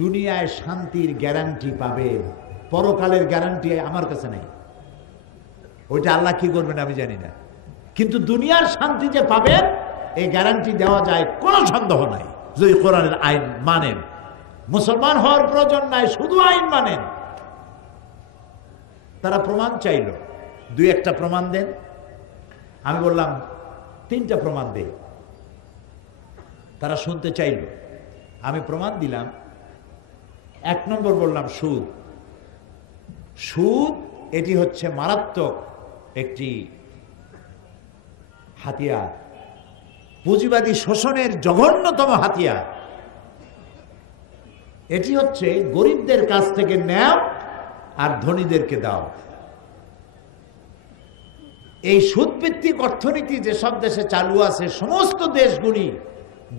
দুনিয়ায় শান্তির গ্যারান্টি পাবেন। পরকালের গ্যারান্টি আমার কাছে নেই, ওইটা আল্লাহ কি করবেন আমি জানি না। কিন্তু দুনিয়ার শান্তি যে পাবেন, এই গ্যারান্টি দেওয়া যায়, কোনো সন্দেহ নাই, যদি কোরআনের আইন মানেন। মুসলমান হওয়ার প্রয়োজন নাই, শুধু আইন মানেন। তারা প্রমাণ চাইল, 2-1টা প্রমাণ দেন। আমি বললাম 3টা প্রমাণ দেই। তারা শুনতে চাইল, আমি প্রমাণ দিলাম। 1 নম্বর বললাম সুদ। সুদ এটি হচ্ছে মারাত্মক একটি হাতিয়ার, পুঁজিবাদী শোষণের জঘন্যতম হাতিয়ার। এটি হচ্ছে গরিবদের কাছ থেকে নেও আর ধনীদেরকে দাও। এই সুদভিত্তিক অর্থনীতি যেসব দেশে চালু আছে, সমস্ত দেশগুলি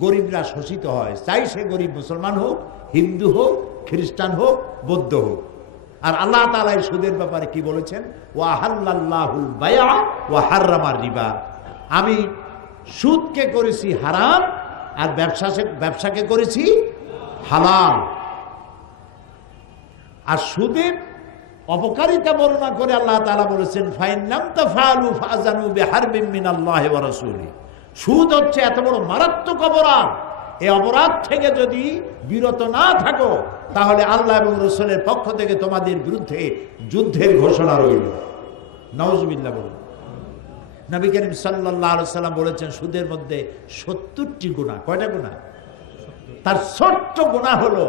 গরিবরা শোষিত হয়, চাই সে গরিব মুসলমান হোক, হিন্দু হোক, খ্রিস্টান হোক, বৌদ্ধ হোক। আর আল্লাহ তাআলা এই সুদের ব্যাপারে কি বলেছেন? ওয়া হাল্লাল্লাহুল বায়আ ওয়া হাররামার রিবা। আমি সুদকে করেছি হারাম, আর ব্যবসাকে করেছি হালাল। আর সুদের অপকারিতা বর্ণনা করে আল্লাহ তাআলা বলেছেন, ফাইন লাম তাফআলু ফাযানু বিহারবিন মিনাল্লাহি ওয়া রাসূলিহি। সুদ হচ্ছে এত বড় মারাত্মক অপরাধ, এই অপরাধ থেকে যদি বিরত না থাকো, তাহলে আল্লাহ এবং রাসূলের পক্ষ থেকে তোমাদের বিরুদ্ধে যুদ্ধের ঘোষণা রইল। নাউজুবিল্লাহ বলুন। নবী করিম সাল্লাল্লাহু আলাইহি সাল্লাম বলেছেন, সুদের মধ্যে 70টি গুনাহ। কয়টা গুনাহ? তার ছোট্ট গুনাহ হলো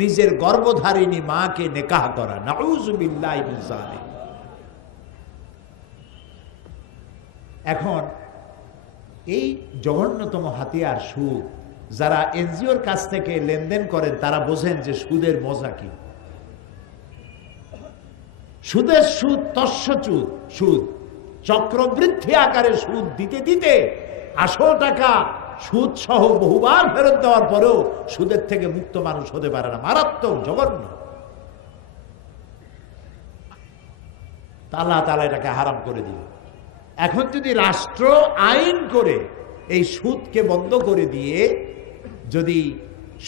নিজের গর্ভধারিণী মাকে নিকাহ করা। নাউজুবিল্লাহি মিন যালিক। এখন এই জঘন্যতম হাতিয়ার সুদ, যারা এনজিওর কাছ থেকে লেনদেন করেন তারা বোঝেন যে সুদের মজা কি। সুদের সুদ তস্যচুদ সুদ, চক্রবৃদ্ধি আকারে সুদ দিতে দিতে আসল টাকা সুদ সহ বহুবার ফেরত দেওয়ার পরেও সুদের থেকে মুক্ত মানুষ হতে পারে না, মারাত্মক জঘন্য। আল্লাহ তাআলা এটাকে হারাম করে দিল। এখন যদি রাষ্ট্র আইন করে এই সুদকে বন্ধ করে দিয়ে, যদি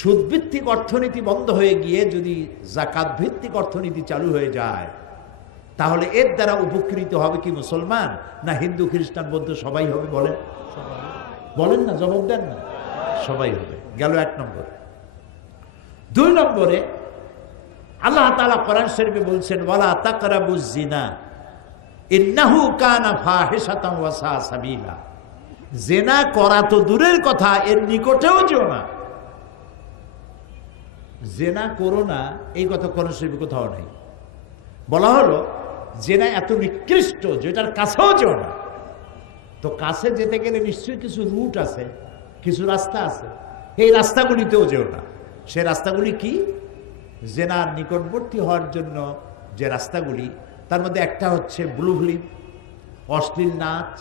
সুদভিত্তিক অর্থনীতি বন্ধ হয়ে গিয়ে যদি যাকাত ভিত্তিক অর্থনীতি চালু হয়ে যায়, তাহলে এর দ্বারা উপকৃত হবে কি মুসলমান না হিন্দু, খ্রিস্টান, বৌদ্ধ সবাই হবে? বলেন, বলেন না, জবাব দেন না। সবাই হবে। গেল 1 নম্বর। 2 নম্বরে আল্লাহ তাআলা কোরআন শরীফে বলছেন, ওয়ালা তাকরাবুজ জিনা ইন্নাহু কানা ফাহিশাতান ওয়া সা সাবিলা। জিনা করা তো দূরের কথা, এর নিকটেও যেও না। জিনা করো না, এই কথা কোরআন শরীফে কোথাও নেই। বলা হলো জিনা এত নিকৃষ্ট যেটার কাছেও যেও না। তো কাছে যেতে গেলে নিশ্চয়ই কিছু রুট আছে, কিছু রাস্তা আছে, এই রাস্তাগুলিতেও যেও না। সে রাস্তাগুলি কি? জিনার নিকটবর্তী হওয়ার জন্য যে রাস্তাগুলি, তার মধ্যে একটা হচ্ছে ব্লু ফিল্ম, অশ্লীল নাচ,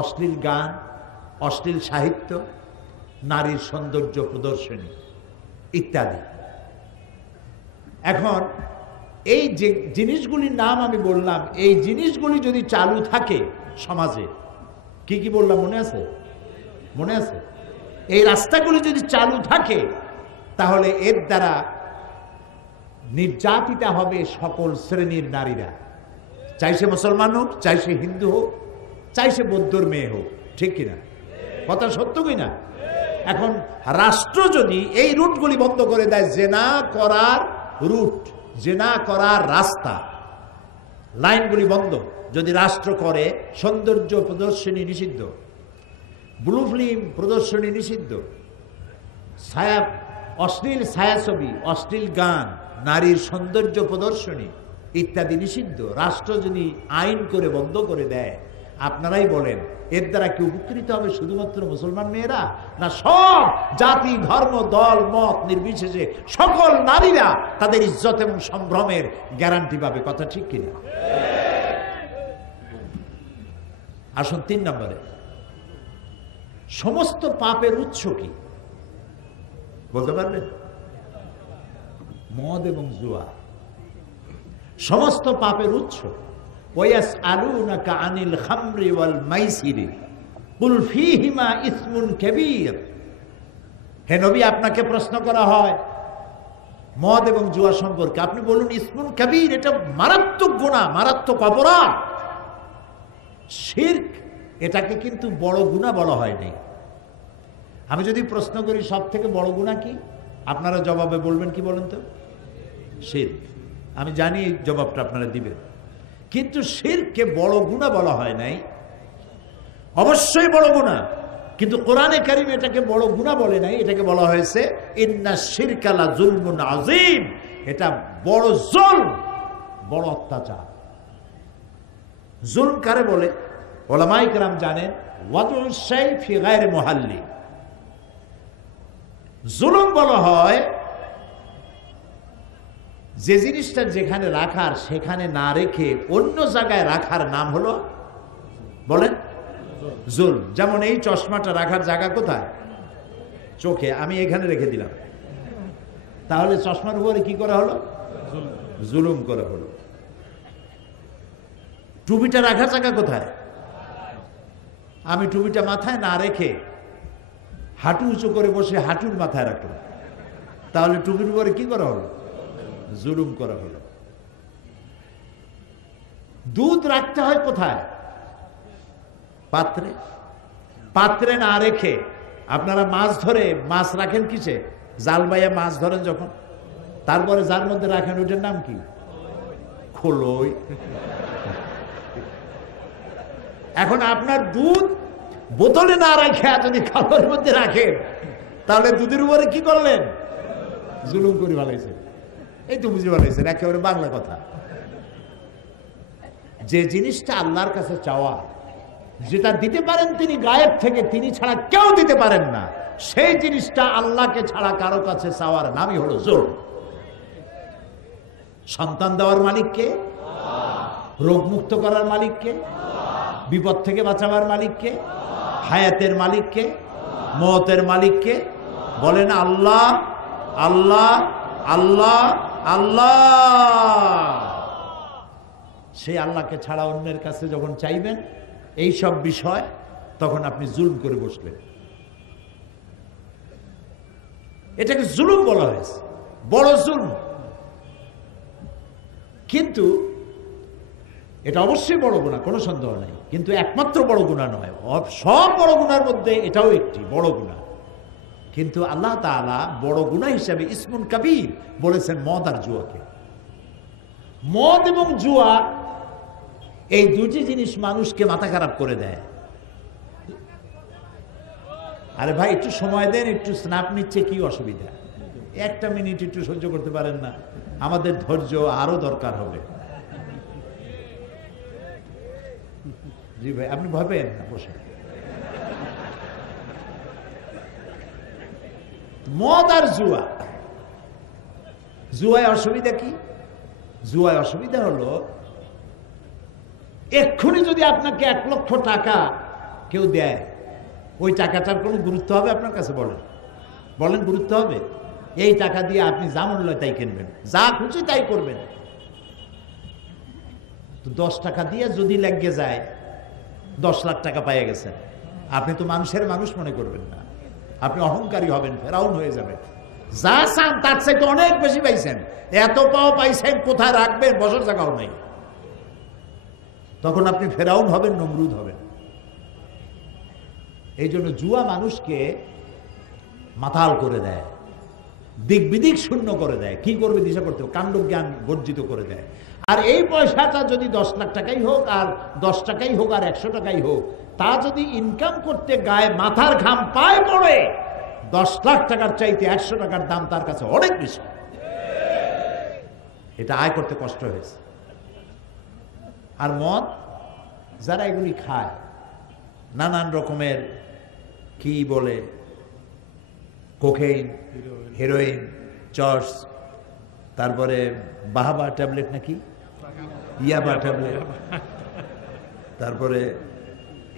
অশ্লীল গান, অশ্লীল সাহিত্য, নারীর সৌন্দর্য প্রদর্শনী ইত্যাদি। এখন এই যে জিনিসগুলির নাম আমি বললাম, এই জিনিসগুলি যদি চালু থাকে সমাজে, কি কি বললাম মনে আছে? মনে আছে? এই রাস্তাগুলি যদি চালু থাকে, তাহলে এর দ্বারা নির্যাতিতা হবে সকল শ্রেণীর নারীরা, চাই সে মুসলমান হোক, চাই সে হিন্দু হোক, চাই সে বৌদ্ধর মেয়ে হোক। ঠিক কিনা? কথা সত্য কিনা? এখন রাষ্ট্র যদি এই রুটগুলি বন্ধ করে দেয়, জেনা করার রুট, জেনা করার রাস্তা, লাইনগুলি বন্ধ যদি রাষ্ট্র করে, সৌন্দর্য প্রদর্শনী নিষিদ্ধ, ব্লু ফিল্ম প্রদর্শনী নিষিদ্ধ, ছায়া, অশ্লীল ছায়াছবি, অশ্লীল গান, নারীর সৌন্দর্য প্রদর্শনী ইত্যাদি নিষিদ্ধ, রাষ্ট্র যদি আইন করে বন্ধ করে দেয়, আপনারাই বলেন এর দ্বারা কি উপকৃত হবে শুধুমাত্র মুসলমান মেয়েরা, না সব জাতি, ধর্ম, দল, মত নির্বিশেষে সকল নারীরা তাদের ইজ্জত এবং সম্ভ্রমের গ্যারান্টি পাবে? কথা ঠিক কিনা? আসুন 3 নম্বরে, সমস্ত পাপের উৎস কি বলতে পারবেন? মদ এবং জুয়া সমস্ত পাপের উৎস। ওয়াসআলুনাকা আনিল খামরি ওয়াল মাইসিরি কুল ফীহিমা ইসমুন কাবীর। হে নবী, আপনাকে প্রশ্ন করা হয় মদ এবং জুয়া সম্পর্কে, আপনি বলুন ইসমুন কাবীর, এটা মারাত্মক গুনাহ, মারাত্মক অপরাধ। শিরক, এটাকে কিন্তু বড় গুনাহ বলা হয়নি। আমি যদি প্রশ্ন করি সব থেকে বড় গুনাহ কি, আপনারা জবাবে বলবেন কি বলেন তো? শিরক। আমি জানি এই জবাবটা আপনারা দিবেন, কিন্তু শিরককে বড় গুনাহ বলা হয় নাই। অবশ্যই বড় গুনাহ, কিন্তু কোরআনে কারীম এটাকে বড় গুনাহ বলে নাই, এটাকে বলা হয়েছে ইন্নাশ শিরকা লা যুলমুন আযীম। এটা বড় জুলম, বড় অত্যাচার। জুলম কারে বলে? উলামায়ে কেরাম জানেন, ওয়াদউল শাই ফি গায়রি মুহাল্লি। জুলুম বলা হয় যে জিনিসটা যেখানে রাখার সেখানে না রেখে অন্য জায়গায় রাখার নাম হলো, বলেন, জুলম। যেমন এই চশমাটা রাখার জায়গা কোথায়? চোখে। আমি এখানে রেখে দিলাম, তাহলে চশমার উপরে কি করা হলো? জুলুম করা হলো। টুপিটা রাখার জায়গা কোথায়? আমি টুপিটা মাথায় না রেখে হাঁটু উঁচু করে বসে হাঁটুর মাথায় রাখলাম, তাহলে টুপির উপরে কি করা হলো? জুলুম করা হলো। দুধ রাখতে হয় কোথায়? পাত্রে। পাত্রে না রেখে আপনারা মাছ ধরে, মাছ রাখেন কিসে? জাল বাইয়া মাছ ধরেন যখন, তারপরে যার মধ্যে রাখেন ওইটার নাম কি? খোলই। এখন আপনার দুধ বোতলে না রাখে যদি খাবারের মধ্যে রাখেন, তাহলে দুধের উপরে কি করলেন? জুলুম করে ভালাইছে। এই তো বুঝে ভালাইছেন, একেবারে বাংলা কথা। যে জিনিসটা আল্লাহর কাছে চাওয়া, যেটা দিতে পারেন তিনি গায়েব থেকে, তিনি ছাড়া কেউ দিতে পারেন না, সেই জিনিসটা আল্লাহকে ছাড়া কারো কাছে চাওয়ার নামই হলো জুলম। সন্তান দেওয়ার মালিক কে? রোগমুক্ত করার মালিককে, বিপদ থেকে বাঁচাবার মালিককে, হায়াতের মালিককে, মওতের মালিককে। বলেন আল্লাহ আল্লাহ আল্লাহ আল্লাহ। সেই আল্লাহকে ছাড়া অন্যের কাছে যখন চাইবেন এই সব বিষয়, তখন আপনি জুলুম করে বসলেন। এটাকে জুলুম বলা হয়েছে, বড় জুলুম। কিন্তু এটা অবশ্যই বড় গুনাহ, কোনো সন্দেহ নেই, কিন্তু একমাত্র বড় গুনাহ নয়। সব বড় গুনার মধ্যে এটাও একটি বড় গুনাহ। কিন্তু আল্লাহ তাআলা বড় গুনাহ হিসাবে ইসমুন কাবীর বলেছেন মদ আর জুয়াকে। মদ এবং জুয়া এই দুটি জিনিস মানুষকে মাথা খারাপ করে দেয়। আরে ভাই একটু সময় দেন, একটু স্ন্যাপ নিচ্ছে, কি অসুবিধা? একটা মিনিট একটু সহ্য করতে পারেন না? আমাদের ধৈর্য আরো দরকার হবে। জি ভাই, আপনি ভয় পেন না, বসে। মদ আর জুয়া, জুয়ায় অসুবিধা কি? জুয়ায় অসুবিধা হলো এক্ষুনি যদি আপনাকে 1 লক্ষ টাকা কেউ দেয়, ওই টাকাটার কোনো গুরুত্ব হবে আপনার কাছে? বলেন বলেন, গুরুত্ব হবে? এই টাকা দিয়ে আপনি যা মূল্য তাই কিনবেন, যা খুশি তাই করবেন। তো 10 টাকা দিয়ে যদি লেগে যায় 10 লাখ টাকা পেয়ে গেছেন, আপনি তো মানুষের মানুষ মনে করবেন না, আপনি অহংকারী হবেন, ফেরাউন হয়ে যাবেন। যা চান তার চাইতে অনেক বেশি পাইছেন, এত পাও পাইছেন, কোথায় রাখবেন বসার জায়গাও নাই। তখন আপনি ফেরাউন হবেন, নমরুদ হবেন। এই জন্য জুয়া মানুষকে মাতাল করে দেয়, দিক বিদিক শূন্য করে দেয়, কি করবে দিশা করতে হবে, কাণ্ড জ্ঞান বর্জিত করে দেয়। আর এই পয়সাটা যদি 10 লাখ টাকাই হোক, আর 10 টাকাই হোক, আর 100 টাকাই হোক, তা যদি ইনকাম করতে গায়ে মাথার ঘাম পায়ে পড়ে, 10 লাখ টাকার চাইতে 100 টাকার দাম তার কাছে অনেক বেশি। এটা আয় করতে কষ্ট হয়েছে। আর মদ, যারা এগুলি খায়, নানান রকমের কি বলে, কোকেইন, হেরোইন, চর্স, তারপরে বাহাবা ট্যাবলেট নাকি ইয়াবা ট্যাবলেট, তারপরে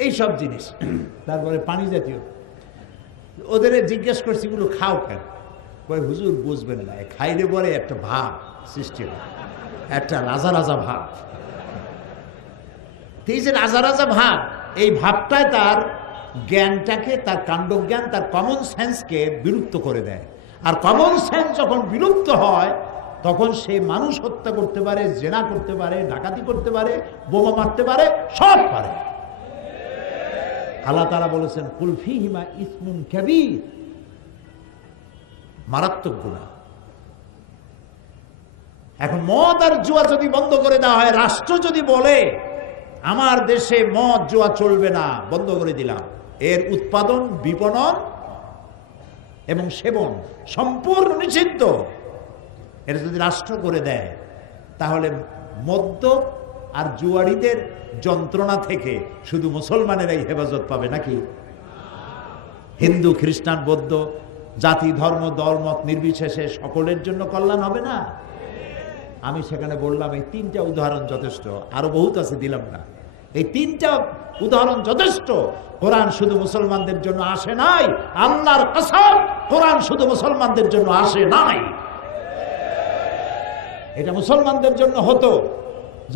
এই সব জিনিস, তারপরে পানি জাতীয়। ওদের জিজ্ঞেস করছি এগুলো খাও কেন? কই হুজুর বুঝবেন না, খাইলে পরে একটা ভাব সৃষ্টি হয়, একটা রাজা রাজা ভাব। এই যে রাজা রাজা ভাব, এই ভাবটাই তার জ্ঞানটাকে, তার কাণ্ডজ্ঞান, তার কমন সেন্সকে বিলুপ্ত করে দেয়। আর কমন সেন্স যখন বিলুপ্ত হয়, তখন সে মানুষ হত্যা করতে পারে, জেনা করতে পারে, ডাকাতি করতে পারে, বোমা মারতে পারে, সব পারে। আল্লাহ তাআলা বলেছেন কুল ফীহিমা ইসমুন কাবীর, মারাত্মক গুনাহ। এখন মদ আর জুয়া যদি বন্ধ করে দেওয়া হয়, রাষ্ট্র যদি বলে আমার দেশে মদ জুয়া চলবে না, বন্ধ করে দিলাম, এর উৎপাদন, বিপণন এবং সেবন সম্পূর্ণ নিষিদ্ধ, এটা যদি রাষ্ট্র করে দেয়, তাহলে মদ্য আর জুয়ারিদের যন্ত্রণা থেকে শুধু মুসলমানেরাই হেফাজত পাবে নাকি? হিন্দু, খ্রিস্টান, বৌদ্ধ, জাতি, ধর্ম, দল, মত নির্বিশেষে সকলের জন্য কল্যাণ হবে না? আমি সেখানে বললাম এই 3টা উদাহরণ যথেষ্ট, আরো বহুত আছে, দিলাম না। এই 3টা উদাহরণ যথেষ্ট। কোরআন শুধু মুসলমানদের জন্য আসে নাই, আল্লাহর কসম, কোরআন শুধু মুসলমানদের জন্য আসে নাই। এটা মুসলমানদের জন্য হতো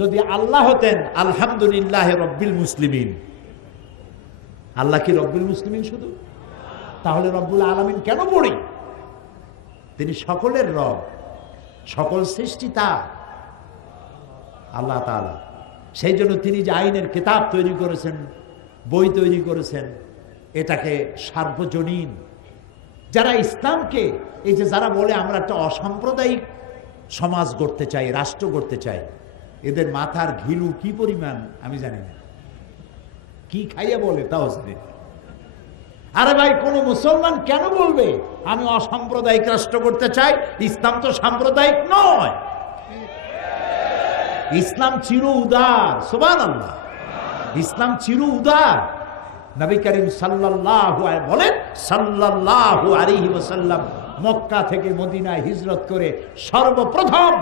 যদি আল্লাহ হতেন আলহামদুলিল্লাহ রব্বিল মুসলিমিন। আল্লাহ কি রব্বিল মুসলিমিন শুধু? তাহলে রব্বুল আলামিন কেন পড়ি? তিনি সকলের রব, সকল সৃষ্টি তার, আল্লাহ তাআলা। সেই জন্য তিনি যে আইনের কিতাব তৈরি করেছেন, বই তৈরি করেছেন, এটাকে সার্বজনীন। যারা ইসলামকে, এই যে যারা বলে আমরা একটা অসাম্প্রদায়িক সমাজ গড়তে চাই, রাষ্ট্র গড়তে চাই, এদের মাথার ঘিলু কি পরিমাণ আমি জানি না, কি খাইয়া বলে তাও জানি। আরে ভাই, কোন মুসলমান কেন বলবে আমি অসাম্প্রদায়িক রাষ্ট্র করতে চাই? ইসলাম তো সাম্প্রদায়িক নয়, ইসলাম চির উদার। সুবহানাল্লাহ, ইসলাম চির উদার। নবী করিম সাল্লাল্লাহু আলাইহি বলেন, সাল্লাল্লাহু আলাইহি ওয়াসাল্লাম মক্কা থেকে মদিনায় হিজরত করে সর্বপ্রথম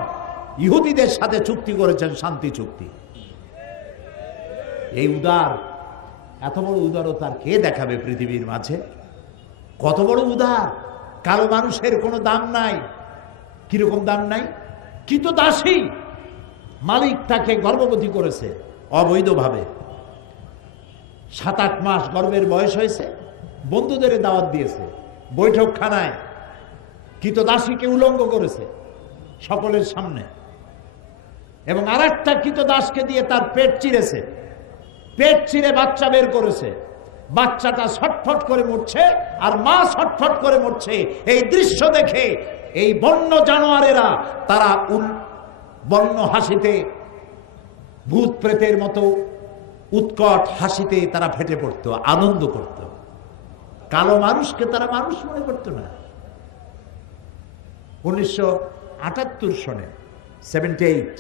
ইহুদিদের সাথে চুক্তি করেছেন, শান্তি চুক্তি। এই উদার, এত বড় উদারতার কে দেখাবে পৃথিবীর মাঝে? কত বড় উদার! কালো মানুষের কোনো দাম নাই। কিরকম দাম নাই? কৃতদাসী, মালিক তাকে গর্ভবতী করেছে অবৈধভাবে, 7-8 মাস গর্ভের বয়স হয়েছে, বন্ধুদের দাওয়াত দিয়েছে, বৈঠকখানায় কৃতদাসীকে উলঙ্গ করেছে সকলের সামনে, এবং আরেকটা কৃতদাসকে দিয়ে তার পেট চিরেছে, পেট চিরে বাচ্চা বের করেছে, বাচ্চাটা ছটফট করে মরছে আর মা ছটফট করে মরছে। এই দৃশ্য দেখে এই বন্য জানোয়ারেরা তারা বন্য হাসিতে, ভূত প্রেতের মতো উৎকট হাসিতে তারা ফেটে পড়ত, আনন্দ করত। কালো মানুষকে তারা মানুষ মনে করত না। 1978 সনে 78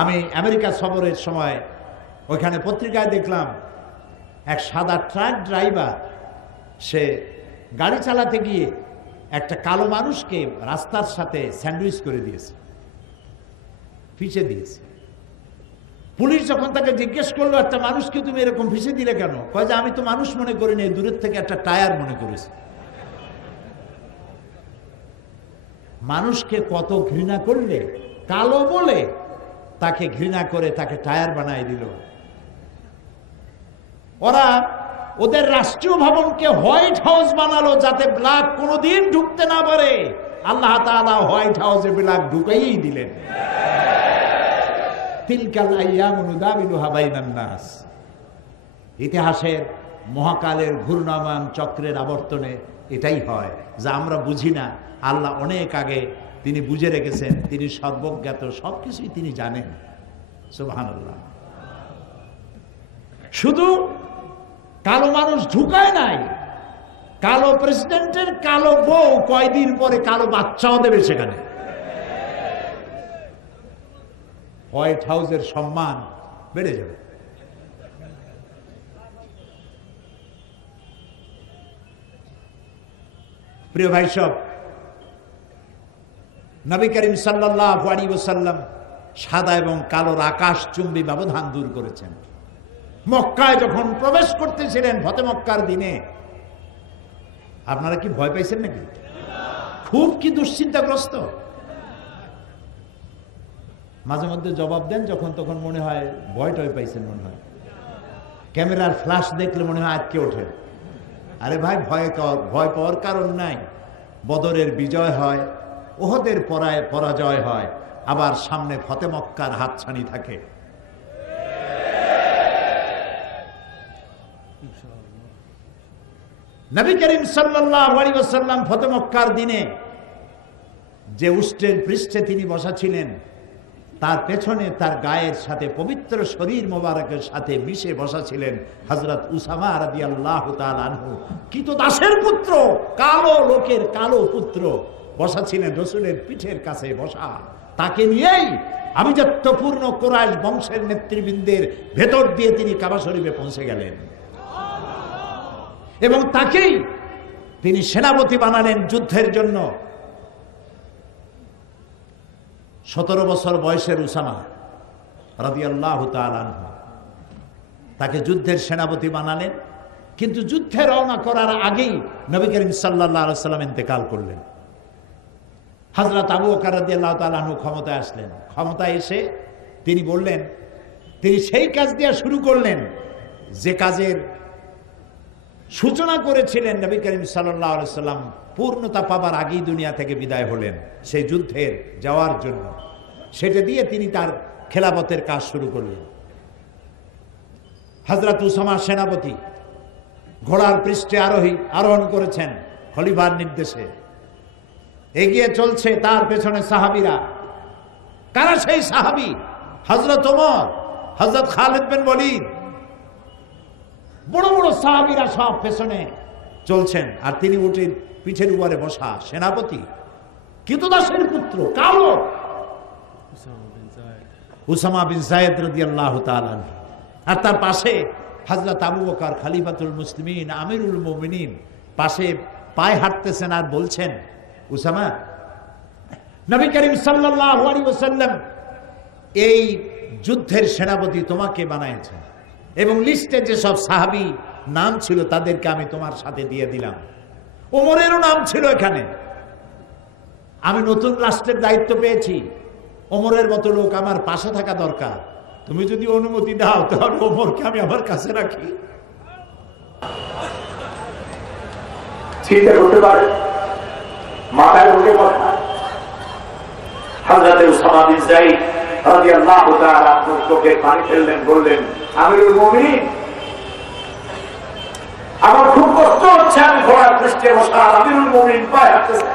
আমি আমেরিকা সফরের সময় ওইখানে পত্রিকায় দেখলাম এক সাদা ট্রাক ড্রাইভার, সে গাড়ি চালাতে গিয়ে একটা কালো মানুষকে রাস্তার সাথে স্যান্ডউইচ করে দিয়েছে, ফিসে দিয়েছে। পুলিশ যখন তাকে জিজ্ঞেস করলো, একটা মানুষকে তুমি এরকম ফিসে দিলে কেন? কয় যে আমি তো মানুষ মনে করিনি, দূরের থেকে একটা টায়ার মনে করেছি। মানুষকে কত ঘৃণা করলে, কালো বলে তাকে ঘৃণা করে তাকে টায়ার বানাই দিল। ওরা ওদের রাষ্ট্রীয় ভবনকে হোয়াইট হাউস বানালো যাতে ব্ল্যাক কোনোদিন ঢুকতে না পারে। আল্লাহ তাআলা হোয়াইট হাউসে ব্ল্যাক ঢুকাইই দিলেন। তিলকাল আইয়ামু নুদাবিলুহা বাইনান নাস। ইতিহাসের মহাকালের ঘূর্ণায়মান চক্রের আবর্তনে এটাই হয়, যা আমরা বুঝি না। আল্লাহ অনেক আগে তিনি বুঝে রেখেছেন, তিনি সর্বজ্ঞাত, সবকিছুই তিনি জানেন। সুবহানাল্লাহ। শুধু কালো মানুষ ঢুকায় নাই, কালো প্রেসিডেন্টের কালো বউ কয়দিন পরে কালো বাচ্চাও দেবে সেখানে। হোয়াইট হাউসের সম্মান বেড়ে যাবে। প্রিয় ভাই সব, নবী করিম সাল্লাল্লাহু আলাইহি ওয়াসাল্লাম সাদা এবং কালোর আকাশ চুম্বী ব্যবধান দূর করেছেন। মক্কায় যখন প্রবেশ করতেছিলেন ফতে মক্কার দিনে, আপনারা কি ভয় পাইছেন নাকি? খুব কি দুশ্চিন্তাগ্রস্ত? মাঝে মধ্যে জবাব দেন যখন তখন, মনে হয় ভয় টয় পাইছেন, মনে হয় ক্যামেরার ফ্ল্যাশ দেখলে মনে হয় আটকে ওঠে। আরে ভাই, ভয় পাওয়ার কারণ নাই। বদরের বিজয় হয়, ওহদের পরাজয় হয়, আবার সামনে ফতে মক্কার হাতছানি থাকে। নবী করিম সাল্লাল্লাহু আলাইহি ওয়াসাল্লাম ফতে মক্কার দিনে যে উষ্ট্রের পৃষ্ঠে তিনি বসা ছিলেন, তার পেছনে তার গায়ের সাথে পবিত্র শরীর মোবারকের সাথে মিশে বসা ছিলেন হযরত উসামা রাদিয়াল্লাহু তাআলা আনহু। কৃতদাসের পুত্র, কালো লোকের কালো পুত্র বসা ছিলেন রাসূলের পিঠের কাছে বসা। তাকে নিয়েই আভিজাত্যপূর্ণ কুরাইশ বংশের নেতৃবৃন্দের ভেতর দিয়ে তিনি কাবা শরীফে পৌঁছে গেলেন, এবং তাকেই তিনি সেনাপতি বানালেন যুদ্ধের জন্য। 17 বছর বয়সের উসামা রাদিয়াল্লাহু তাআলা আনহু, তাকে যুদ্ধের সেনাপতি বানালেন। কিন্তু যুদ্ধে রওনা করার আগেই নবী করিম সাল্লাল্লাহু আলাইহি ওয়াসাল্লাম ইন্তেকাল করলেন। হযরত আবু বকর রাদিয়াল্লাহু তাআলা আনহু ক্ষমতায় আসলেন। ক্ষমতায় এসে তিনি বললেন, তিনি সেই কাজ দিয়ে শুরু করলেন যে কাজের সূচনা করেছিলেন নবী করিম সাল্লাল্লাহু আলাইহি ওয়াসাল্লাম পূর্ণতা পাবার আগেই দুনিয়া থেকে বিদায় হলেন সেই যুদ্ধের যাওয়ার জন্য। সেটা দিয়ে তিনি তার খেলাফতের কাজ শুরু করলেন। হযরত উসামা সেনাপতি, ঘোড়ার পৃষ্ঠে আরোহণ করেছেন খলিফার নির্দেশে। এগিয়ে চলছে তার পেছনে সাহাবীরা। কারা সেই সাহাবী? হযরত ওমর, হযরত খালিদ বিন ওয়ালিদ, বড় বড় সাহাবীরা সব পেছনে চলছেন, আর তিনি উটের পিঠের উপরে বসা সেনাপতি, কৃতদাসের পুত্র, কালো উসামা বিন যায়েদ রাদিয়াল্লাহু তাআলা। আর তার পাশে হযরত আবু বকর খলিফাতুল মুসলিমিন, আমিরুল মুমিনিন, পাশে পায়ে হাঁটতেছেন আর বলছেন, উসামা, নবী করিম সাল্লাল্লাহু আলাইহি ওয়াসাল্লাম এই যুদ্ধের সেনাপতি তোমাকে বানাইছেন, এবং লিস্টে যেসব সাহাবী নাম ছিল তাদেরকে আমি তোমার সাথে দিয়ে দিলাম। ওমরেরও নাম ছিল এখানে। আমি নতুন রাষ্ট্রের দায়িত্ব পেয়েছি, ওমরের মতো লোক আমার পাশে থাকা দরকার। তুমি যদি অনুমতি দাও তাহলে ওমরকে আমি আমার কাছে রাখি। চিন্তা করতে পারে মাথায় ঢুকে কথা। হযরত উসামা বিন যায়েদ রাদিয়াল্লাহু তাআলা চোখে পানি ফেললেন, বললেন, আমিরুল মুমিনিন, আমার খুব কষ্ট হচ্ছে, আমি ঘোড়ার পৃষ্ঠে বসা, আমিরুল মুমিনিন পায়ে হাঁটতেছে,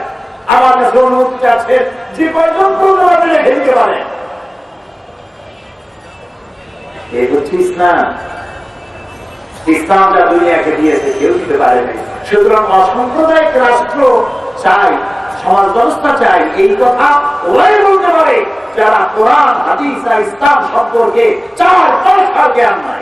আমার কাছে অনুমতি আছে যে পর্যন্ত আমাকে রেখে দিতে পারে। এই হচ্ছে ইসলাম। ইসলাম যা দুনিয়াকে দিয়েছে কেউ দিতে পারে নাই। সুতরাং অসাম্প্রদায়িক রাষ্ট্র চাই, সমাজ ব্যবস্থা চাই, এই কথা ওরাই বলতে পারে যারা কোরআন, হাদিস আর ইসলাম সম্পর্কে 4 পয়সা জ্ঞান নাই।